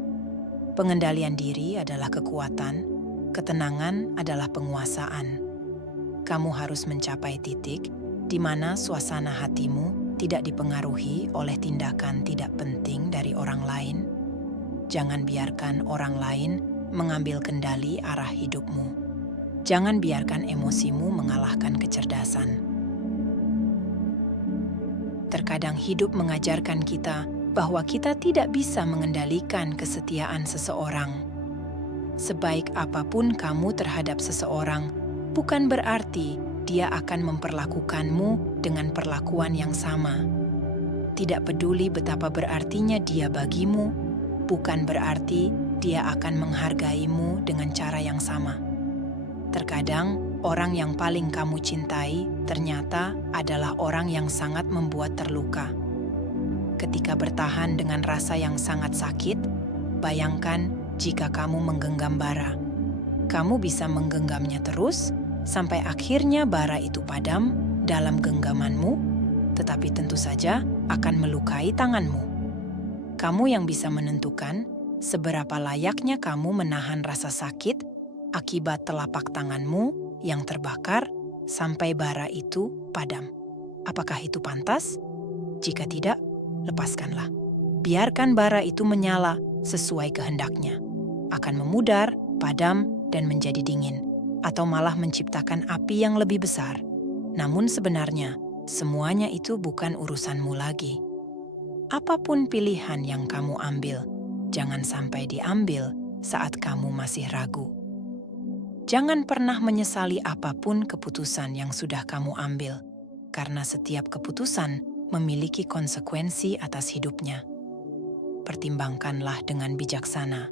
Pengendalian diri adalah kekuatan, ketenangan adalah penguasaan. Kamu harus mencapai titik di mana suasana hatimu tidak dipengaruhi oleh tindakan tidak penting dari orang lain. Jangan biarkan orang lain mengambil kendali arah hidupmu. Jangan biarkan emosimu mengalahkan kecerdasan. Terkadang hidup mengajarkan kita bahwa kita tidak bisa mengendalikan kesetiaan seseorang. Sebaik apapun kamu terhadap seseorang, bukan berarti dia akan memperlakukanmu dengan perlakuan yang sama. Tidak peduli betapa berartinya dia bagimu, bukan berarti dia akan menghargaimu dengan cara yang sama. Terkadang, orang yang paling kamu cintai ternyata adalah orang yang sangat membuat terluka. Ketika bertahan dengan rasa yang sangat sakit, bayangkan jika kamu menggenggam bara. Kamu bisa menggenggamnya terus sampai akhirnya bara itu padam dalam genggamanmu, tetapi tentu saja akan melukai tanganmu. Kamu yang bisa menentukan seberapa layaknya kamu menahan rasa sakit akibat telapak tanganmu yang terbakar sampai bara itu padam. Apakah itu pantas? Jika tidak, lepaskanlah. Biarkan bara itu menyala sesuai kehendaknya. Akan memudar, padam, dan menjadi dingin. Atau malah menciptakan api yang lebih besar. Namun sebenarnya, semuanya itu bukan urusanmu lagi. Apapun pilihan yang kamu ambil, jangan sampai diambil saat kamu masih ragu. Jangan pernah menyesali apapun keputusan yang sudah kamu ambil, karena setiap keputusan memiliki konsekuensi atas hidupnya. Pertimbangkanlah dengan bijaksana.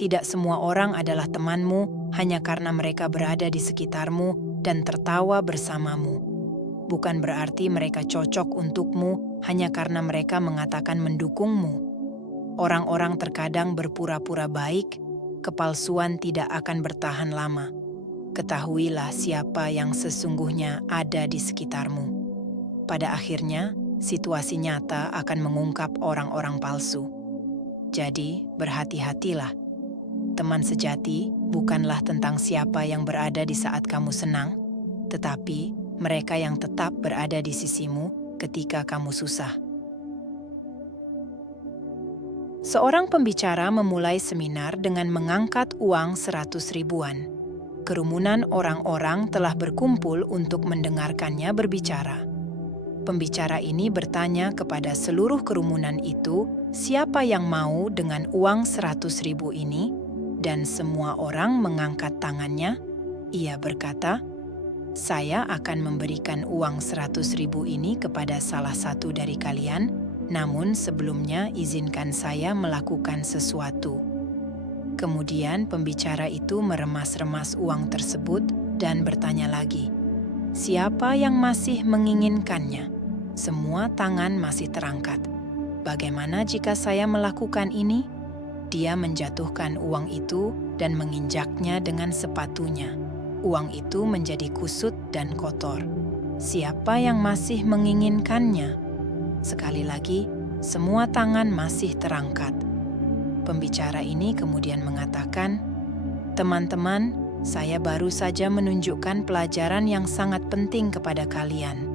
Tidak semua orang adalah temanmu hanya karena mereka berada di sekitarmu dan tertawa bersamamu. Bukan berarti mereka cocok untukmu hanya karena mereka mengatakan mendukungmu. Orang-orang terkadang berpura-pura baik, kepalsuan tidak akan bertahan lama. Ketahuilah siapa yang sesungguhnya ada di sekitarmu. Pada akhirnya, situasi nyata akan mengungkap orang-orang palsu. Jadi, berhati-hatilah. Teman sejati bukanlah tentang siapa yang berada di saat kamu senang, tetapi mereka yang tetap berada di sisimu ketika kamu susah. Seorang pembicara memulai seminar dengan mengangkat uang 100 ribuan. Kerumunan orang-orang telah berkumpul untuk mendengarkannya berbicara. Pembicara ini bertanya kepada seluruh kerumunan itu, siapa yang mau dengan uang 100 ribu ini? Dan semua orang mengangkat tangannya. Ia berkata, saya akan memberikan uang 100 ribu ini kepada salah satu dari kalian, namun sebelumnya izinkan saya melakukan sesuatu. Kemudian pembicara itu meremas-remas uang tersebut dan bertanya lagi, siapa yang masih menginginkannya? Semua tangan masih terangkat. Bagaimana jika saya melakukan ini? Dia menjatuhkan uang itu dan menginjaknya dengan sepatunya. Uang itu menjadi kusut dan kotor. Siapa yang masih menginginkannya? Sekali lagi, semua tangan masih terangkat. Pembicara ini kemudian mengatakan, teman-teman, saya baru saja menunjukkan pelajaran yang sangat penting kepada kalian.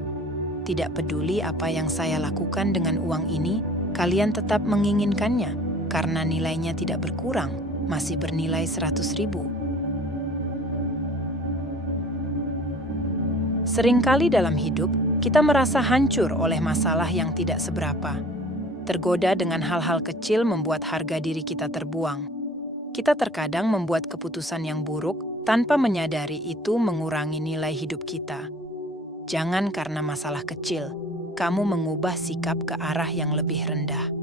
Tidak peduli apa yang saya lakukan dengan uang ini, kalian tetap menginginkannya, karena nilainya tidak berkurang, masih bernilai 100 ribu. Seringkali dalam hidup, kita merasa hancur oleh masalah yang tidak seberapa. Tergoda dengan hal-hal kecil membuat harga diri kita terbuang. Kita terkadang membuat keputusan yang buruk tanpa menyadari itu mengurangi nilai hidup kita. Jangan karena masalah kecil, kamu mengubah sikap ke arah yang lebih rendah.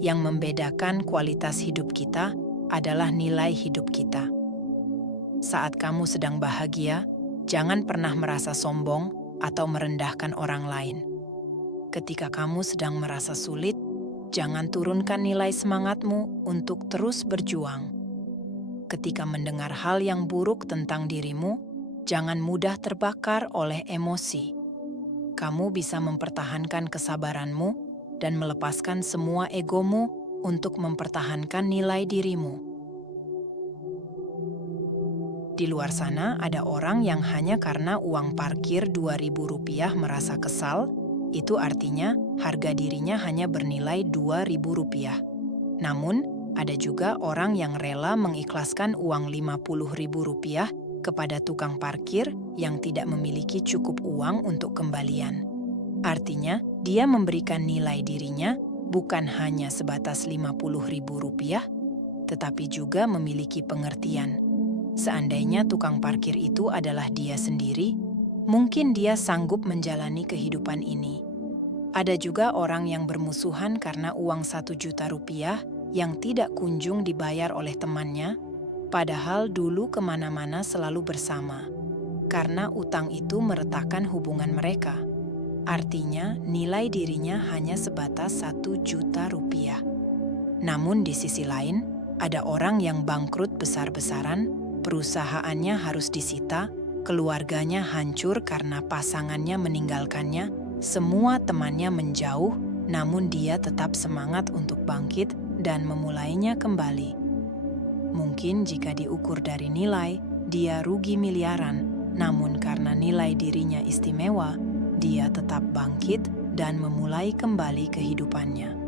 Yang membedakan kualitas hidup kita adalah nilai hidup kita. Saat kamu sedang bahagia, jangan pernah merasa sombong atau merendahkan orang lain. Ketika kamu sedang merasa sulit, jangan turunkan nilai semangatmu untuk terus berjuang. Ketika mendengar hal yang buruk tentang dirimu, jangan mudah terbakar oleh emosi. Kamu bisa mempertahankan kesabaranmu dan melepaskan semua egomu untuk mempertahankan nilai dirimu. Di luar sana ada orang yang hanya karena uang parkir Rp2.000 merasa kesal, itu artinya harga dirinya hanya bernilai Rp2.000. Namun, ada juga orang yang rela mengikhlaskan uang Rp50.000 kepada tukang parkir yang tidak memiliki cukup uang untuk kembalian. Artinya, dia memberikan nilai dirinya bukan hanya sebatas Rp50.000, tetapi juga memiliki pengertian. Seandainya tukang parkir itu adalah dia sendiri, mungkin dia sanggup menjalani kehidupan ini. Ada juga orang yang bermusuhan karena uang Rp1 juta yang tidak kunjung dibayar oleh temannya, padahal dulu kemana-mana selalu bersama. Karena utang itu meretakkan hubungan mereka. Artinya, nilai dirinya hanya sebatas Rp1 juta. Namun di sisi lain, ada orang yang bangkrut besar-besaran, perusahaannya harus disita, keluarganya hancur karena pasangannya meninggalkannya, semua temannya menjauh, namun dia tetap semangat untuk bangkit dan memulainya kembali. Mungkin jika diukur dari nilai, dia rugi miliaran, namun karena nilai dirinya istimewa, dia tetap bangkit dan memulai kembali kehidupannya.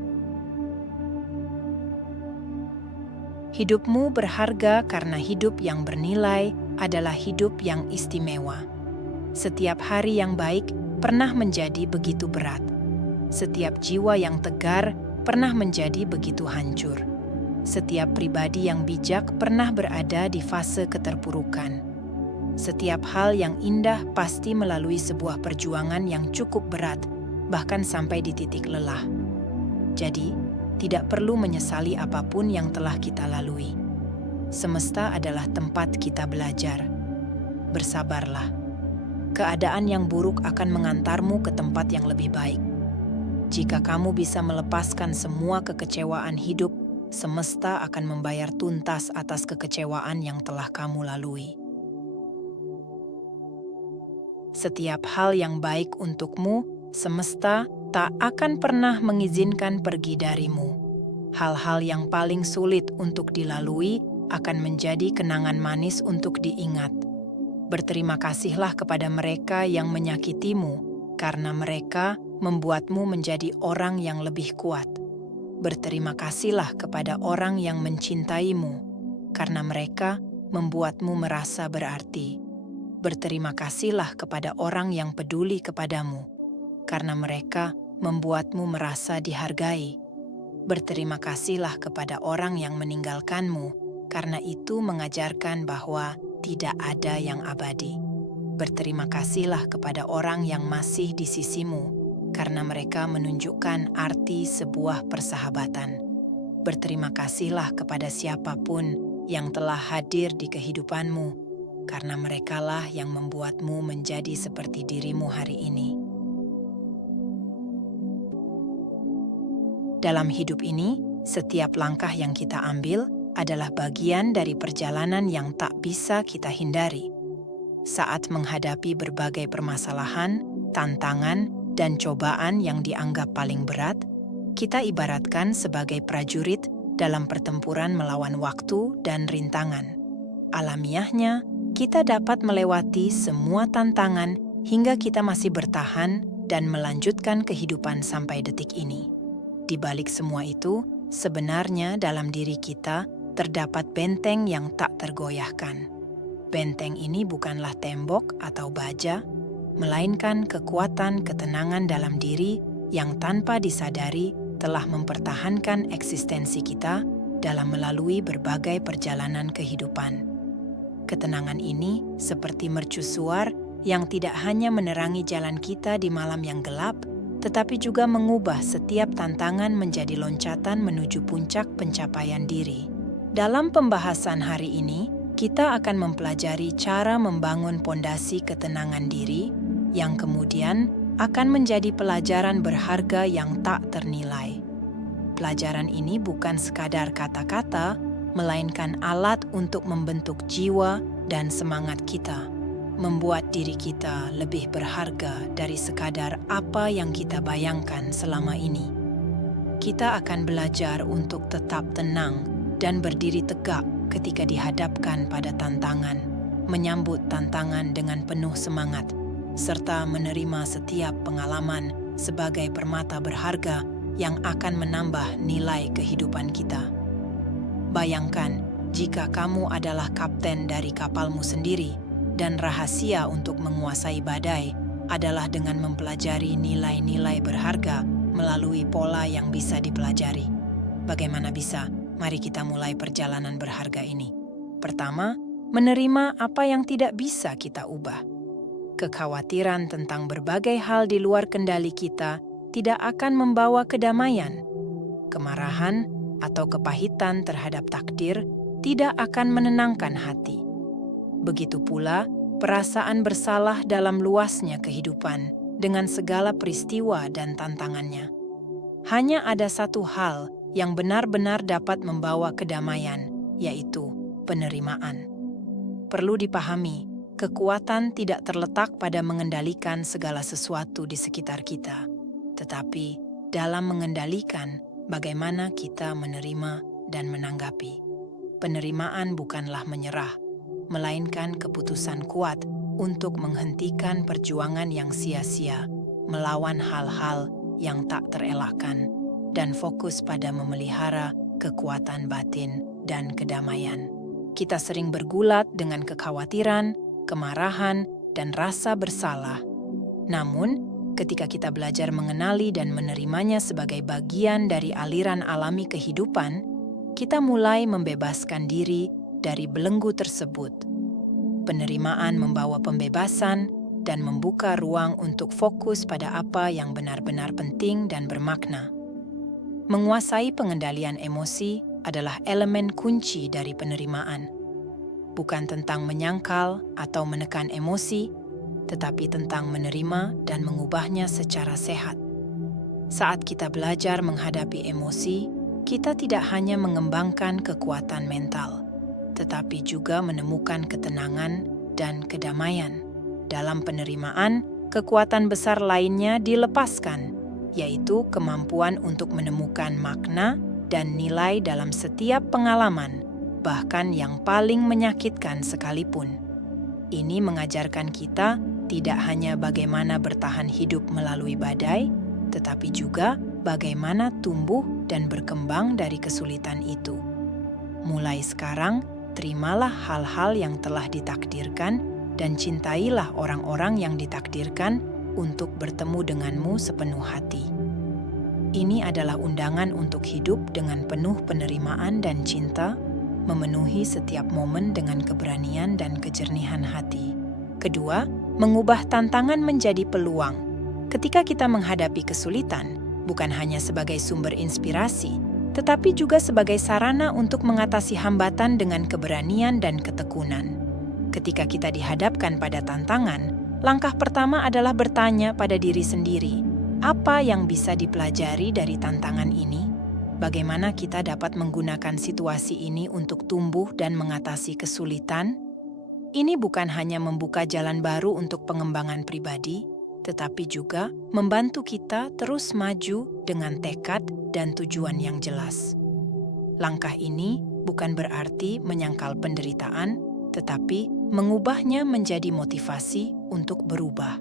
Hidupmu berharga karena hidup yang bernilai adalah hidup yang istimewa. Setiap hari yang baik pernah menjadi begitu berat. Setiap jiwa yang tegar pernah menjadi begitu hancur. Setiap pribadi yang bijak pernah berada di fase keterpurukan. Setiap hal yang indah pasti melalui sebuah perjuangan yang cukup berat, bahkan sampai di titik lelah. Jadi, tidak perlu menyesali apapun yang telah kita lalui. Semesta adalah tempat kita belajar. Bersabarlah. Keadaan yang buruk akan mengantarmu ke tempat yang lebih baik. Jika kamu bisa melepaskan semua kekecewaan hidup, semesta akan membayar tuntas atas kekecewaan yang telah kamu lalui. Setiap hal yang baik untukmu, semesta tak akan pernah mengizinkan pergi darimu. Hal-hal yang paling sulit untuk dilalui akan menjadi kenangan manis untuk diingat. Berterima kasihlah kepada mereka yang menyakitimu, karena mereka membuatmu menjadi orang yang lebih kuat. Berterima kasihlah kepada orang yang mencintaimu, karena mereka membuatmu merasa berarti. Berterima kasihlah kepada orang yang peduli kepadamu, karena mereka membuatmu merasa dihargai. Berterima kasihlah kepada orang yang meninggalkanmu, karena itu mengajarkan bahwa tidak ada yang abadi. Berterima kasihlah kepada orang yang masih di sisimu, karena mereka menunjukkan arti sebuah persahabatan. Berterima kasihlah kepada siapapun yang telah hadir di kehidupanmu, karena merekalah yang membuatmu menjadi seperti dirimu hari ini. Dalam hidup ini, setiap langkah yang kita ambil adalah bagian dari perjalanan yang tak bisa kita hindari. Saat menghadapi berbagai permasalahan, tantangan, dan cobaan yang dianggap paling berat, kita ibaratkan sebagai prajurit dalam pertempuran melawan waktu dan rintangan. Alamiahnya, kita dapat melewati semua tantangan hingga kita masih bertahan dan melanjutkan kehidupan sampai detik ini. Di balik semua itu, sebenarnya dalam diri kita terdapat benteng yang tak tergoyahkan. Benteng ini bukanlah tembok atau baja, melainkan kekuatan ketenangan dalam diri yang tanpa disadari telah mempertahankan eksistensi kita dalam melalui berbagai perjalanan kehidupan. Ketenangan ini seperti mercusuar yang tidak hanya menerangi jalan kita di malam yang gelap, tetapi juga mengubah setiap tantangan menjadi loncatan menuju puncak pencapaian diri. Dalam pembahasan hari ini, kita akan mempelajari cara membangun pondasi ketenangan diri yang kemudian akan menjadi pelajaran berharga yang tak ternilai. Pelajaran ini bukan sekadar kata-kata, melainkan alat untuk membentuk jiwa dan semangat kita, membuat diri kita lebih berharga dari sekadar apa yang kita bayangkan selama ini. Kita akan belajar untuk tetap tenang dan berdiri tegak ketika dihadapkan pada tantangan, menyambut tantangan dengan penuh semangat, serta menerima setiap pengalaman sebagai permata berharga yang akan menambah nilai kehidupan kita. Bayangkan jika kamu adalah kapten dari kapalmu sendiri, dan rahasia untuk menguasai badai adalah dengan mempelajari nilai-nilai berharga melalui pola yang bisa dipelajari. Bagaimana bisa? Mari kita mulai perjalanan berharga ini. Pertama, menerima apa yang tidak bisa kita ubah. Kekhawatiran tentang berbagai hal di luar kendali kita tidak akan membawa kedamaian. Kemarahan atau kepahitan terhadap takdir tidak akan menenangkan hati. Begitu pula, perasaan bersalah dalam luasnya kehidupan dengan segala peristiwa dan tantangannya. Hanya ada satu hal yang benar-benar dapat membawa kedamaian, yaitu penerimaan. Perlu dipahami, kekuatan tidak terletak pada mengendalikan segala sesuatu di sekitar kita, tetapi dalam mengendalikan bagaimana kita menerima dan menanggapi. Penerimaan bukanlah menyerah, melainkan keputusan kuat untuk menghentikan perjuangan yang sia-sia, melawan hal-hal yang tak terelakkan, dan fokus pada memelihara kekuatan batin dan kedamaian. Kita sering bergulat dengan kekhawatiran, kemarahan, dan rasa bersalah. Namun, ketika kita belajar mengenali dan menerimanya sebagai bagian dari aliran alami kehidupan, kita mulai membebaskan diri dari belenggu tersebut. Penerimaan membawa pembebasan dan membuka ruang untuk fokus pada apa yang benar-benar penting dan bermakna. Menguasai pengendalian emosi adalah elemen kunci dari penerimaan. Bukan tentang menyangkal atau menekan emosi, tetapi tentang menerima dan mengubahnya secara sehat. Saat kita belajar menghadapi emosi, kita tidak hanya mengembangkan kekuatan mental, tetapi juga menemukan ketenangan dan kedamaian. Dalam penerimaan, kekuatan besar lainnya dilepaskan, yaitu kemampuan untuk menemukan makna dan nilai dalam setiap pengalaman, bahkan yang paling menyakitkan sekalipun. Ini mengajarkan kita tidak hanya bagaimana bertahan hidup melalui badai, tetapi juga bagaimana tumbuh dan berkembang dari kesulitan itu. Mulai sekarang, terimalah hal-hal yang telah ditakdirkan dan cintailah orang-orang yang ditakdirkan untuk bertemu denganmu sepenuh hati. Ini adalah undangan untuk hidup dengan penuh penerimaan dan cinta, memenuhi setiap momen dengan keberanian dan kejernihan hati. Kedua, mengubah tantangan menjadi peluang. Ketika kita menghadapi kesulitan, bukan hanya sebagai sumber inspirasi, tetapi juga sebagai sarana untuk mengatasi hambatan dengan keberanian dan ketekunan. Ketika kita dihadapkan pada tantangan, langkah pertama adalah bertanya pada diri sendiri, apa yang bisa dipelajari dari tantangan ini? Bagaimana kita dapat menggunakan situasi ini untuk tumbuh dan mengatasi kesulitan? Ini bukan hanya membuka jalan baru untuk pengembangan pribadi, tetapi juga membantu kita terus maju dengan tekad dan tujuan yang jelas. Langkah ini bukan berarti menyangkal penderitaan, tetapi mengubahnya menjadi motivasi untuk berubah.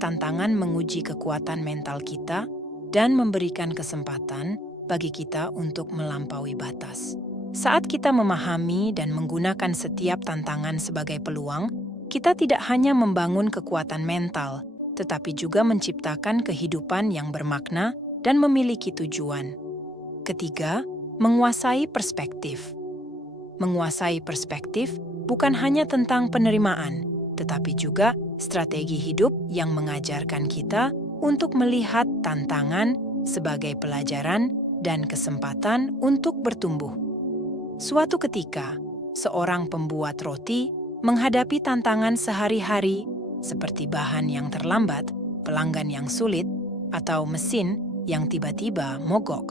Tantangan menguji kekuatan mental kita dan memberikan kesempatan bagi kita untuk melampaui batas. Saat kita memahami dan menggunakan setiap tantangan sebagai peluang, kita tidak hanya membangun kekuatan mental, tetapi juga menciptakan kehidupan yang bermakna dan memiliki tujuan. Ketiga, menguasai perspektif. Menguasai perspektif bukan hanya tentang penerimaan, tetapi juga strategi hidup yang mengajarkan kita untuk melihat tantangan sebagai pelajaran dan kesempatan untuk bertumbuh. Suatu ketika, seorang pembuat roti menghadapi tantangan sehari-hari seperti bahan yang terlambat, pelanggan yang sulit, atau mesin yang tiba-tiba mogok.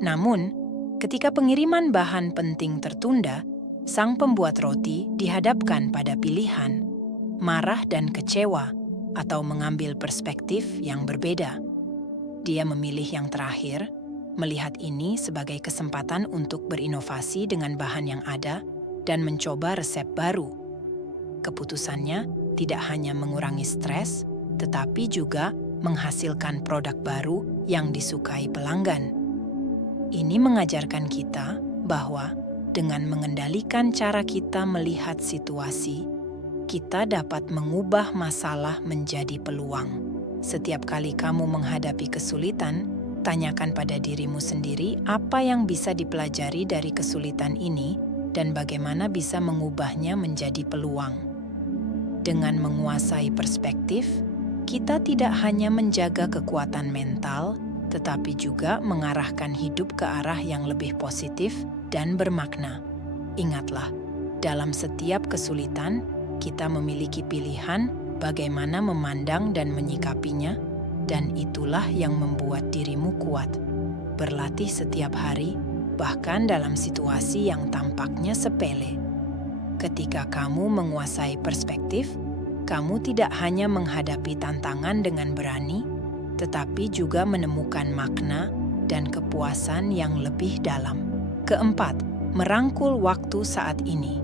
Namun, ketika pengiriman bahan penting tertunda, sang pembuat roti dihadapkan pada pilihan, marah dan kecewa, atau mengambil perspektif yang berbeda. Dia memilih yang terakhir, melihat ini sebagai kesempatan untuk berinovasi dengan bahan yang ada dan mencoba resep baru. Keputusannya tidak hanya mengurangi stres, tetapi juga menghasilkan produk baru yang disukai pelanggan. Ini mengajarkan kita bahwa dengan mengendalikan cara kita melihat situasi, kita dapat mengubah masalah menjadi peluang. Setiap kali kamu menghadapi kesulitan, tanyakan pada dirimu sendiri apa yang bisa dipelajari dari kesulitan ini dan bagaimana bisa mengubahnya menjadi peluang. Dengan menguasai perspektif, kita tidak hanya menjaga kekuatan mental, tetapi juga mengarahkan hidup ke arah yang lebih positif dan bermakna. Ingatlah, dalam setiap kesulitan, kita memiliki pilihan bagaimana memandang dan menyikapinya, dan itulah yang membuat dirimu kuat. Berlatih setiap hari, bahkan dalam situasi yang tampaknya sepele. Ketika kamu menguasai perspektif, kamu tidak hanya menghadapi tantangan dengan berani, tetapi juga menemukan makna dan kepuasan yang lebih dalam. Keempat, merangkul waktu saat ini.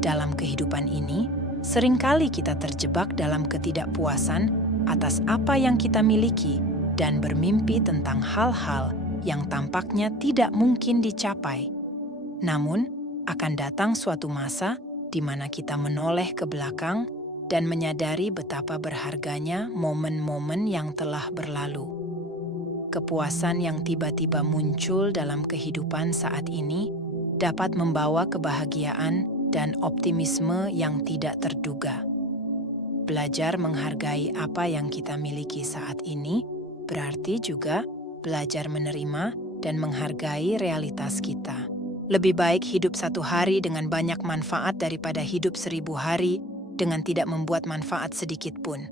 Dalam kehidupan ini, seringkali kita terjebak dalam ketidakpuasan atas apa yang kita miliki dan bermimpi tentang hal-hal yang tampaknya tidak mungkin dicapai. Namun, akan datang suatu masa di mana kita menoleh ke belakang dan menyadari betapa berharganya momen-momen yang telah berlalu. Kepuasan yang tiba-tiba muncul dalam kehidupan saat ini dapat membawa kebahagiaan dan optimisme yang tidak terduga. Belajar menghargai apa yang kita miliki saat ini berarti juga belajar menerima dan menghargai realitas kita. Lebih baik hidup satu hari dengan banyak manfaat daripada hidup 1000 hari dengan tidak membuat manfaat sedikit pun.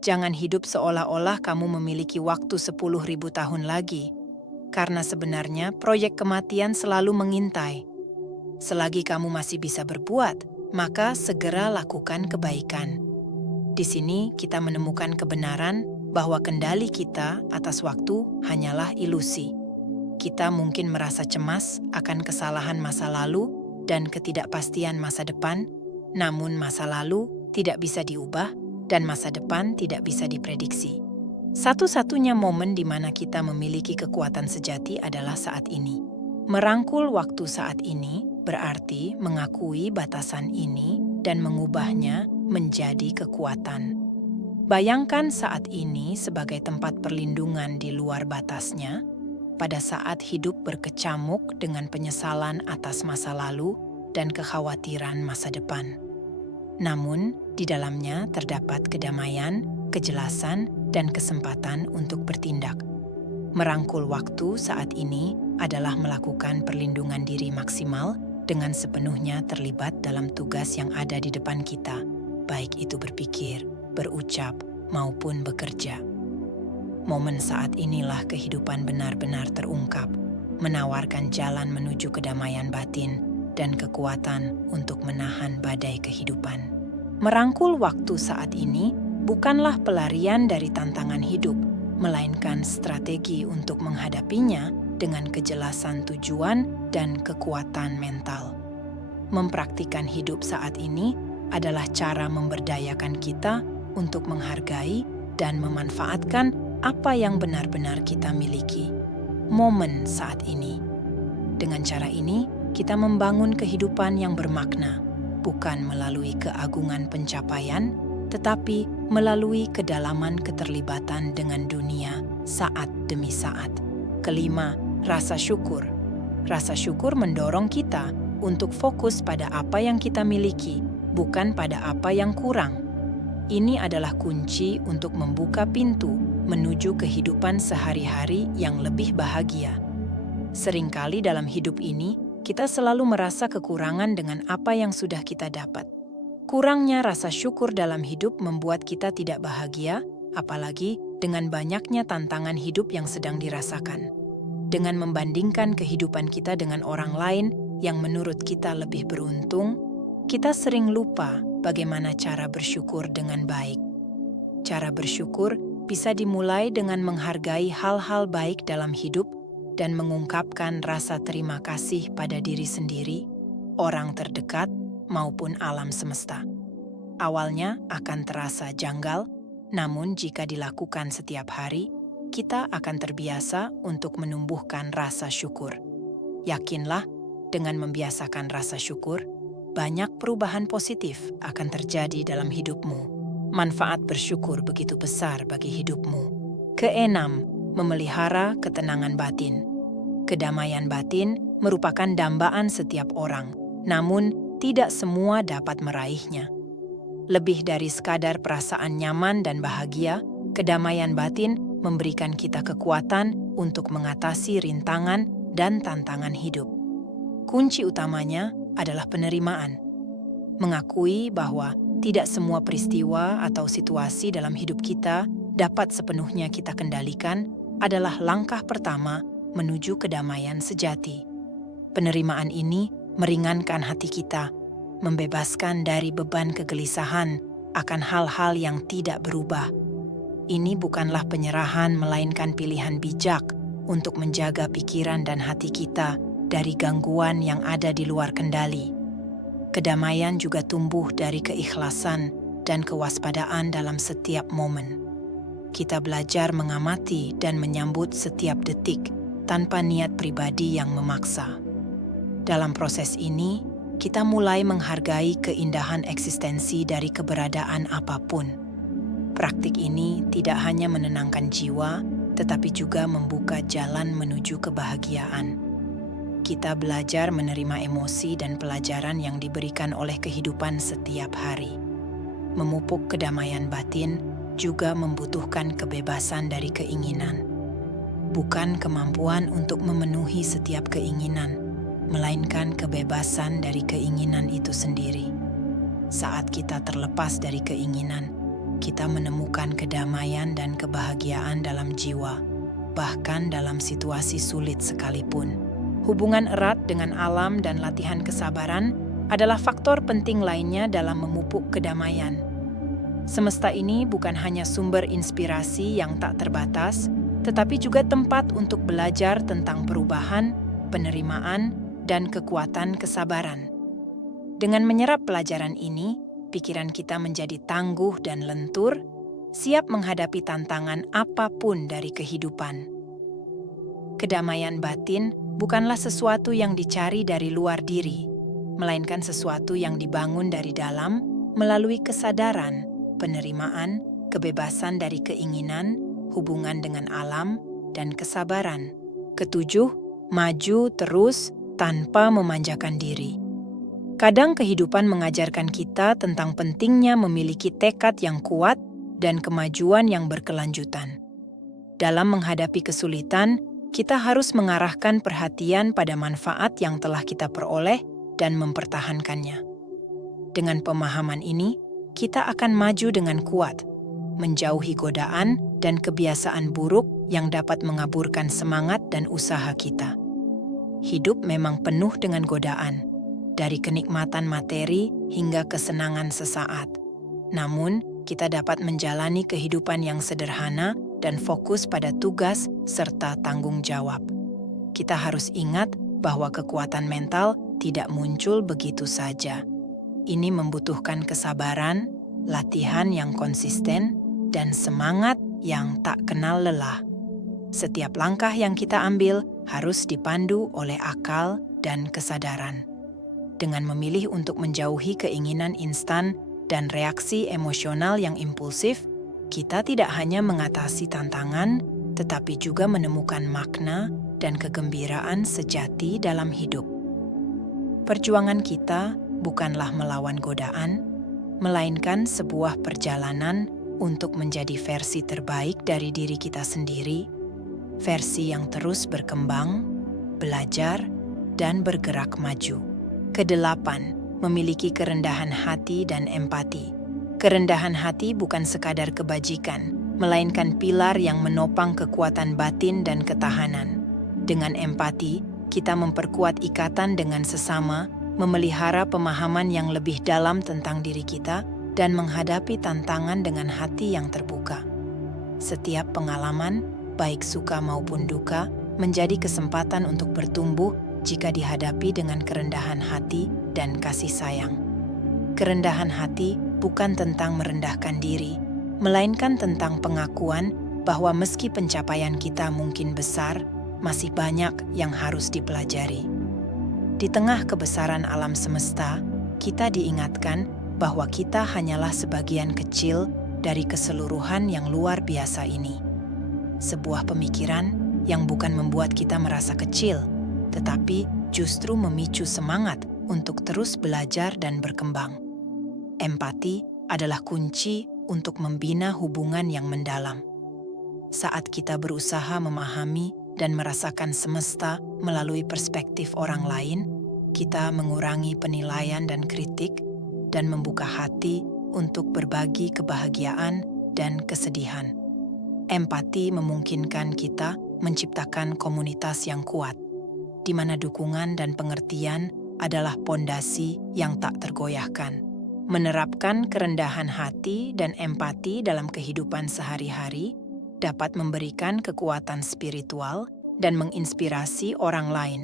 Jangan hidup seolah-olah kamu memiliki waktu 10.000 tahun lagi, karena sebenarnya proyek kematian selalu mengintai. Selagi kamu masih bisa berbuat, maka segera lakukan kebaikan. Di sini kita menemukan kebenaran bahwa kendali kita atas waktu hanyalah ilusi. Kita mungkin merasa cemas akan kesalahan masa lalu dan ketidakpastian masa depan, namun masa lalu tidak bisa diubah dan masa depan tidak bisa diprediksi. Satu-satunya momen di mana kita memiliki kekuatan sejati adalah saat ini. Merangkul waktu saat ini berarti mengakui batasan ini dan mengubahnya menjadi kekuatan. Bayangkan saat ini sebagai tempat perlindungan di luar batasnya, pada saat hidup berkecamuk dengan penyesalan atas masa lalu dan kekhawatiran masa depan. Namun, di dalamnya terdapat kedamaian, kejelasan, dan kesempatan untuk bertindak. Merangkul waktu saat ini adalah melakukan perlindungan diri maksimal dengan sepenuhnya terlibat dalam tugas yang ada di depan kita, baik itu berpikir, berucap, maupun bekerja. Momen saat inilah kehidupan benar-benar terungkap, menawarkan jalan menuju kedamaian batin dan kekuatan untuk menahan badai kehidupan. Merangkul waktu saat ini bukanlah pelarian dari tantangan hidup, melainkan strategi untuk menghadapinya dengan kejelasan tujuan dan kekuatan mental. Mempraktikkan hidup saat ini adalah cara memberdayakan kita untuk menghargai dan memanfaatkan apa yang benar-benar kita miliki, momen saat ini. Dengan cara ini, kita membangun kehidupan yang bermakna, bukan melalui keagungan pencapaian, tetapi melalui kedalaman keterlibatan dengan dunia saat demi saat. Kelima, rasa syukur. Rasa syukur mendorong kita untuk fokus pada apa yang kita miliki, bukan pada apa yang kurang. Ini adalah kunci untuk membuka pintu menuju kehidupan sehari-hari yang lebih bahagia. Seringkali dalam hidup ini, kita selalu merasa kekurangan dengan apa yang sudah kita dapat. Kurangnya rasa syukur dalam hidup membuat kita tidak bahagia, apalagi dengan banyaknya tantangan hidup yang sedang dirasakan. Dengan membandingkan kehidupan kita dengan orang lain yang menurut kita lebih beruntung, kita sering lupa bagaimana cara bersyukur dengan baik. Cara bersyukur bisa dimulai dengan menghargai hal-hal baik dalam hidup dan mengungkapkan rasa terima kasih pada diri sendiri, orang terdekat, maupun alam semesta. Awalnya akan terasa janggal, namun jika dilakukan setiap hari, kita akan terbiasa untuk menumbuhkan rasa syukur. Yakinlah, dengan membiasakan rasa syukur, banyak perubahan positif akan terjadi dalam hidupmu. Manfaat bersyukur begitu besar bagi hidupmu. Keenam, memelihara ketenangan batin. Kedamaian batin merupakan dambaan setiap orang, namun tidak semua dapat meraihnya. Lebih dari sekadar perasaan nyaman dan bahagia, kedamaian batin memberikan kita kekuatan untuk mengatasi rintangan dan tantangan hidup. Kunci utamanya adalah penerimaan. Mengakui bahwa tidak semua peristiwa atau situasi dalam hidup kita dapat sepenuhnya kita kendalikan adalah langkah pertama menuju kedamaian sejati. Penerimaan ini meringankan hati kita, membebaskan dari beban kegelisahan akan hal-hal yang tidak berubah. Ini bukanlah penyerahan melainkan pilihan bijak untuk menjaga pikiran dan hati kita dari gangguan yang ada di luar kendali. Kedamaian juga tumbuh dari keikhlasan dan kewaspadaan dalam setiap momen. Kita belajar mengamati dan menyambut setiap detik tanpa niat pribadi yang memaksa. Dalam proses ini, kita mulai menghargai keindahan eksistensi dari keberadaan apapun. Praktik ini tidak hanya menenangkan jiwa, tetapi juga membuka jalan menuju kebahagiaan. Kita belajar menerima emosi dan pelajaran yang diberikan oleh kehidupan setiap hari. Memupuk kedamaian batin juga membutuhkan kebebasan dari keinginan. Bukan kemampuan untuk memenuhi setiap keinginan, melainkan kebebasan dari keinginan itu sendiri. Saat kita terlepas dari keinginan, kita menemukan kedamaian dan kebahagiaan dalam jiwa, bahkan dalam situasi sulit sekalipun. Hubungan erat dengan alam dan latihan kesabaran adalah faktor penting lainnya dalam memupuk kedamaian. Semesta ini bukan hanya sumber inspirasi yang tak terbatas, tetapi juga tempat untuk belajar tentang perubahan, penerimaan, dan kekuatan kesabaran. Dengan menyerap pelajaran ini, pikiran kita menjadi tangguh dan lentur, siap menghadapi tantangan apapun dari kehidupan. Kedamaian batin bukanlah sesuatu yang dicari dari luar diri, melainkan sesuatu yang dibangun dari dalam melalui kesadaran, penerimaan, kebebasan dari keinginan, hubungan dengan alam, dan kesabaran. Ketujuh, maju terus tanpa memanjakan diri. Kadang kehidupan mengajarkan kita tentang pentingnya memiliki tekad yang kuat dan kemajuan yang berkelanjutan. Dalam menghadapi kesulitan, kita harus mengarahkan perhatian pada manfaat yang telah kita peroleh dan mempertahankannya. Dengan pemahaman ini, kita akan maju dengan kuat, menjauhi godaan dan kebiasaan buruk yang dapat mengaburkan semangat dan usaha kita. Hidup memang penuh dengan godaan, dari kenikmatan materi hingga kesenangan sesaat. Namun, kita dapat menjalani kehidupan yang sederhana dan fokus pada tugas serta tanggung jawab. Kita harus ingat bahwa kekuatan mental tidak muncul begitu saja. Ini membutuhkan kesabaran, latihan yang konsisten, dan semangat yang tak kenal lelah. Setiap langkah yang kita ambil harus dipandu oleh akal dan kesadaran. Dengan memilih untuk menjauhi keinginan instan dan reaksi emosional yang impulsif, kita tidak hanya mengatasi tantangan, tetapi juga menemukan makna dan kegembiraan sejati dalam hidup. Perjuangan kita bukanlah melawan godaan, melainkan sebuah perjalanan untuk menjadi versi terbaik dari diri kita sendiri, versi yang terus berkembang, belajar, dan bergerak maju. Kedelapan, memiliki kerendahan hati dan empati. Kerendahan hati bukan sekadar kebajikan, melainkan pilar yang menopang kekuatan batin dan ketahanan. Dengan empati, kita memperkuat ikatan dengan sesama, memelihara pemahaman yang lebih dalam tentang diri kita, dan menghadapi tantangan dengan hati yang terbuka. Setiap pengalaman, baik suka maupun duka, menjadi kesempatan untuk bertumbuh jika dihadapi dengan kerendahan hati dan kasih sayang. Kerendahan hati bukan tentang merendahkan diri, melainkan tentang pengakuan bahwa meski pencapaian kita mungkin besar, masih banyak yang harus dipelajari. Di tengah kebesaran alam semesta, kita diingatkan bahwa kita hanyalah sebagian kecil dari keseluruhan yang luar biasa ini. Sebuah pemikiran yang bukan membuat kita merasa kecil, tetapi justru memicu semangat untuk terus belajar dan berkembang. Empati adalah kunci untuk membina hubungan yang mendalam. Saat kita berusaha memahami dan merasakan semesta melalui perspektif orang lain, kita mengurangi penilaian dan kritik dan membuka hati untuk berbagi kebahagiaan dan kesedihan. Empati memungkinkan kita menciptakan komunitas yang kuat, di mana dukungan dan pengertian adalah pondasi yang tak tergoyahkan. Menerapkan kerendahan hati dan empati dalam kehidupan sehari-hari dapat memberikan kekuatan spiritual dan menginspirasi orang lain.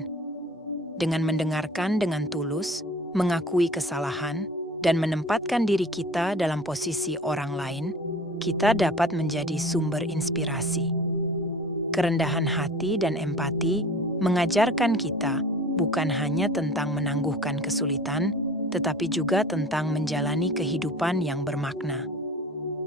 Dengan mendengarkan dengan tulus, mengakui kesalahan, dan menempatkan diri kita dalam posisi orang lain, kita dapat menjadi sumber inspirasi. Kerendahan hati dan empati mengajarkan kita bukan hanya tentang menangguhkan kesulitan, tetapi juga tentang menjalani kehidupan yang bermakna.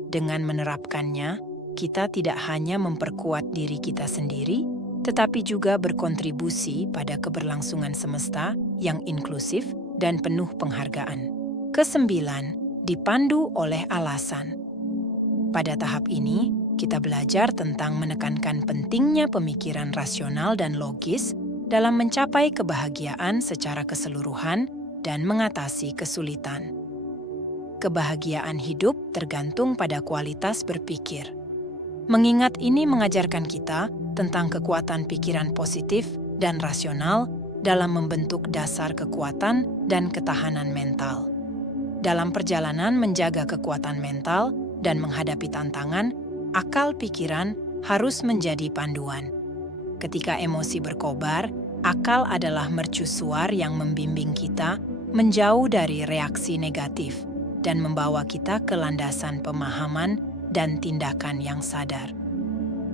Dengan menerapkannya, kita tidak hanya memperkuat diri kita sendiri, tetapi juga berkontribusi pada keberlangsungan semesta yang inklusif dan penuh penghargaan. Kesembilan, dipandu oleh alasan. Pada tahap ini, kita belajar tentang menekankan pentingnya pemikiran rasional dan logis dalam mencapai kebahagiaan secara keseluruhan dan mengatasi kesulitan. Kebahagiaan hidup tergantung pada kualitas berpikir. Mengingat ini mengajarkan kita tentang kekuatan pikiran positif dan rasional dalam membentuk dasar kekuatan dan ketahanan mental. Dalam perjalanan menjaga kekuatan mental dan menghadapi tantangan, akal pikiran harus menjadi panduan. Ketika emosi berkobar, akal adalah mercusuar yang membimbing kita menjauh dari reaksi negatif dan membawa kita ke landasan pemahaman dan tindakan yang sadar.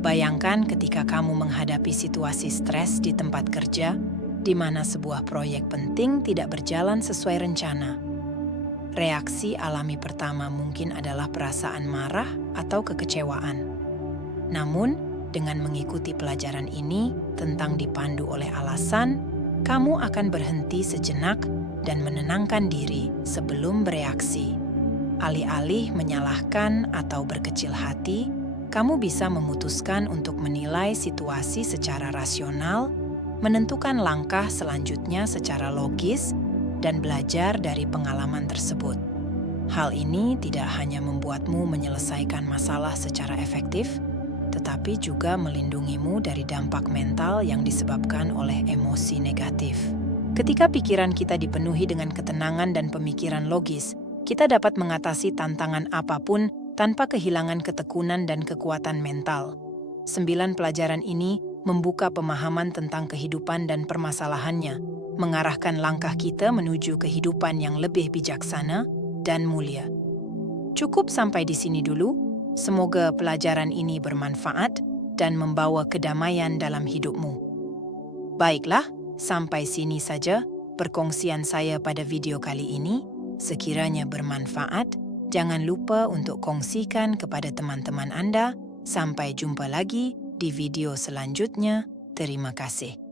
Bayangkan ketika kamu menghadapi situasi stres di tempat kerja, di mana sebuah proyek penting tidak berjalan sesuai rencana. Reaksi alami pertama mungkin adalah perasaan marah atau kekecewaan. Namun, dengan mengikuti pelajaran ini tentang dipandu oleh alasan, kamu akan berhenti sejenak dan menenangkan diri sebelum bereaksi. Alih-alih menyalahkan atau berkecil hati, kamu bisa memutuskan untuk menilai situasi secara rasional, menentukan langkah selanjutnya secara logis, dan belajar dari pengalaman tersebut. Hal ini tidak hanya membuatmu menyelesaikan masalah secara efektif, tetapi juga melindungimu dari dampak mental yang disebabkan oleh emosi negatif. Ketika pikiran kita dipenuhi dengan ketenangan dan pemikiran logis, kita dapat mengatasi tantangan apapun tanpa kehilangan ketekunan dan kekuatan mental. 9 pelajaran ini membuka pemahaman tentang kehidupan dan permasalahannya, mengarahkan langkah kita menuju kehidupan yang lebih bijaksana dan mulia. Cukup sampai di sini dulu. Semoga pelajaran ini bermanfaat dan membawa kedamaian dalam hidupmu. Baiklah, sampai sini saja perkongsian saya pada video kali ini. Sekiranya bermanfaat, jangan lupa untuk kongsikan kepada teman-teman Anda. Sampai jumpa lagi di video selanjutnya. Terima kasih.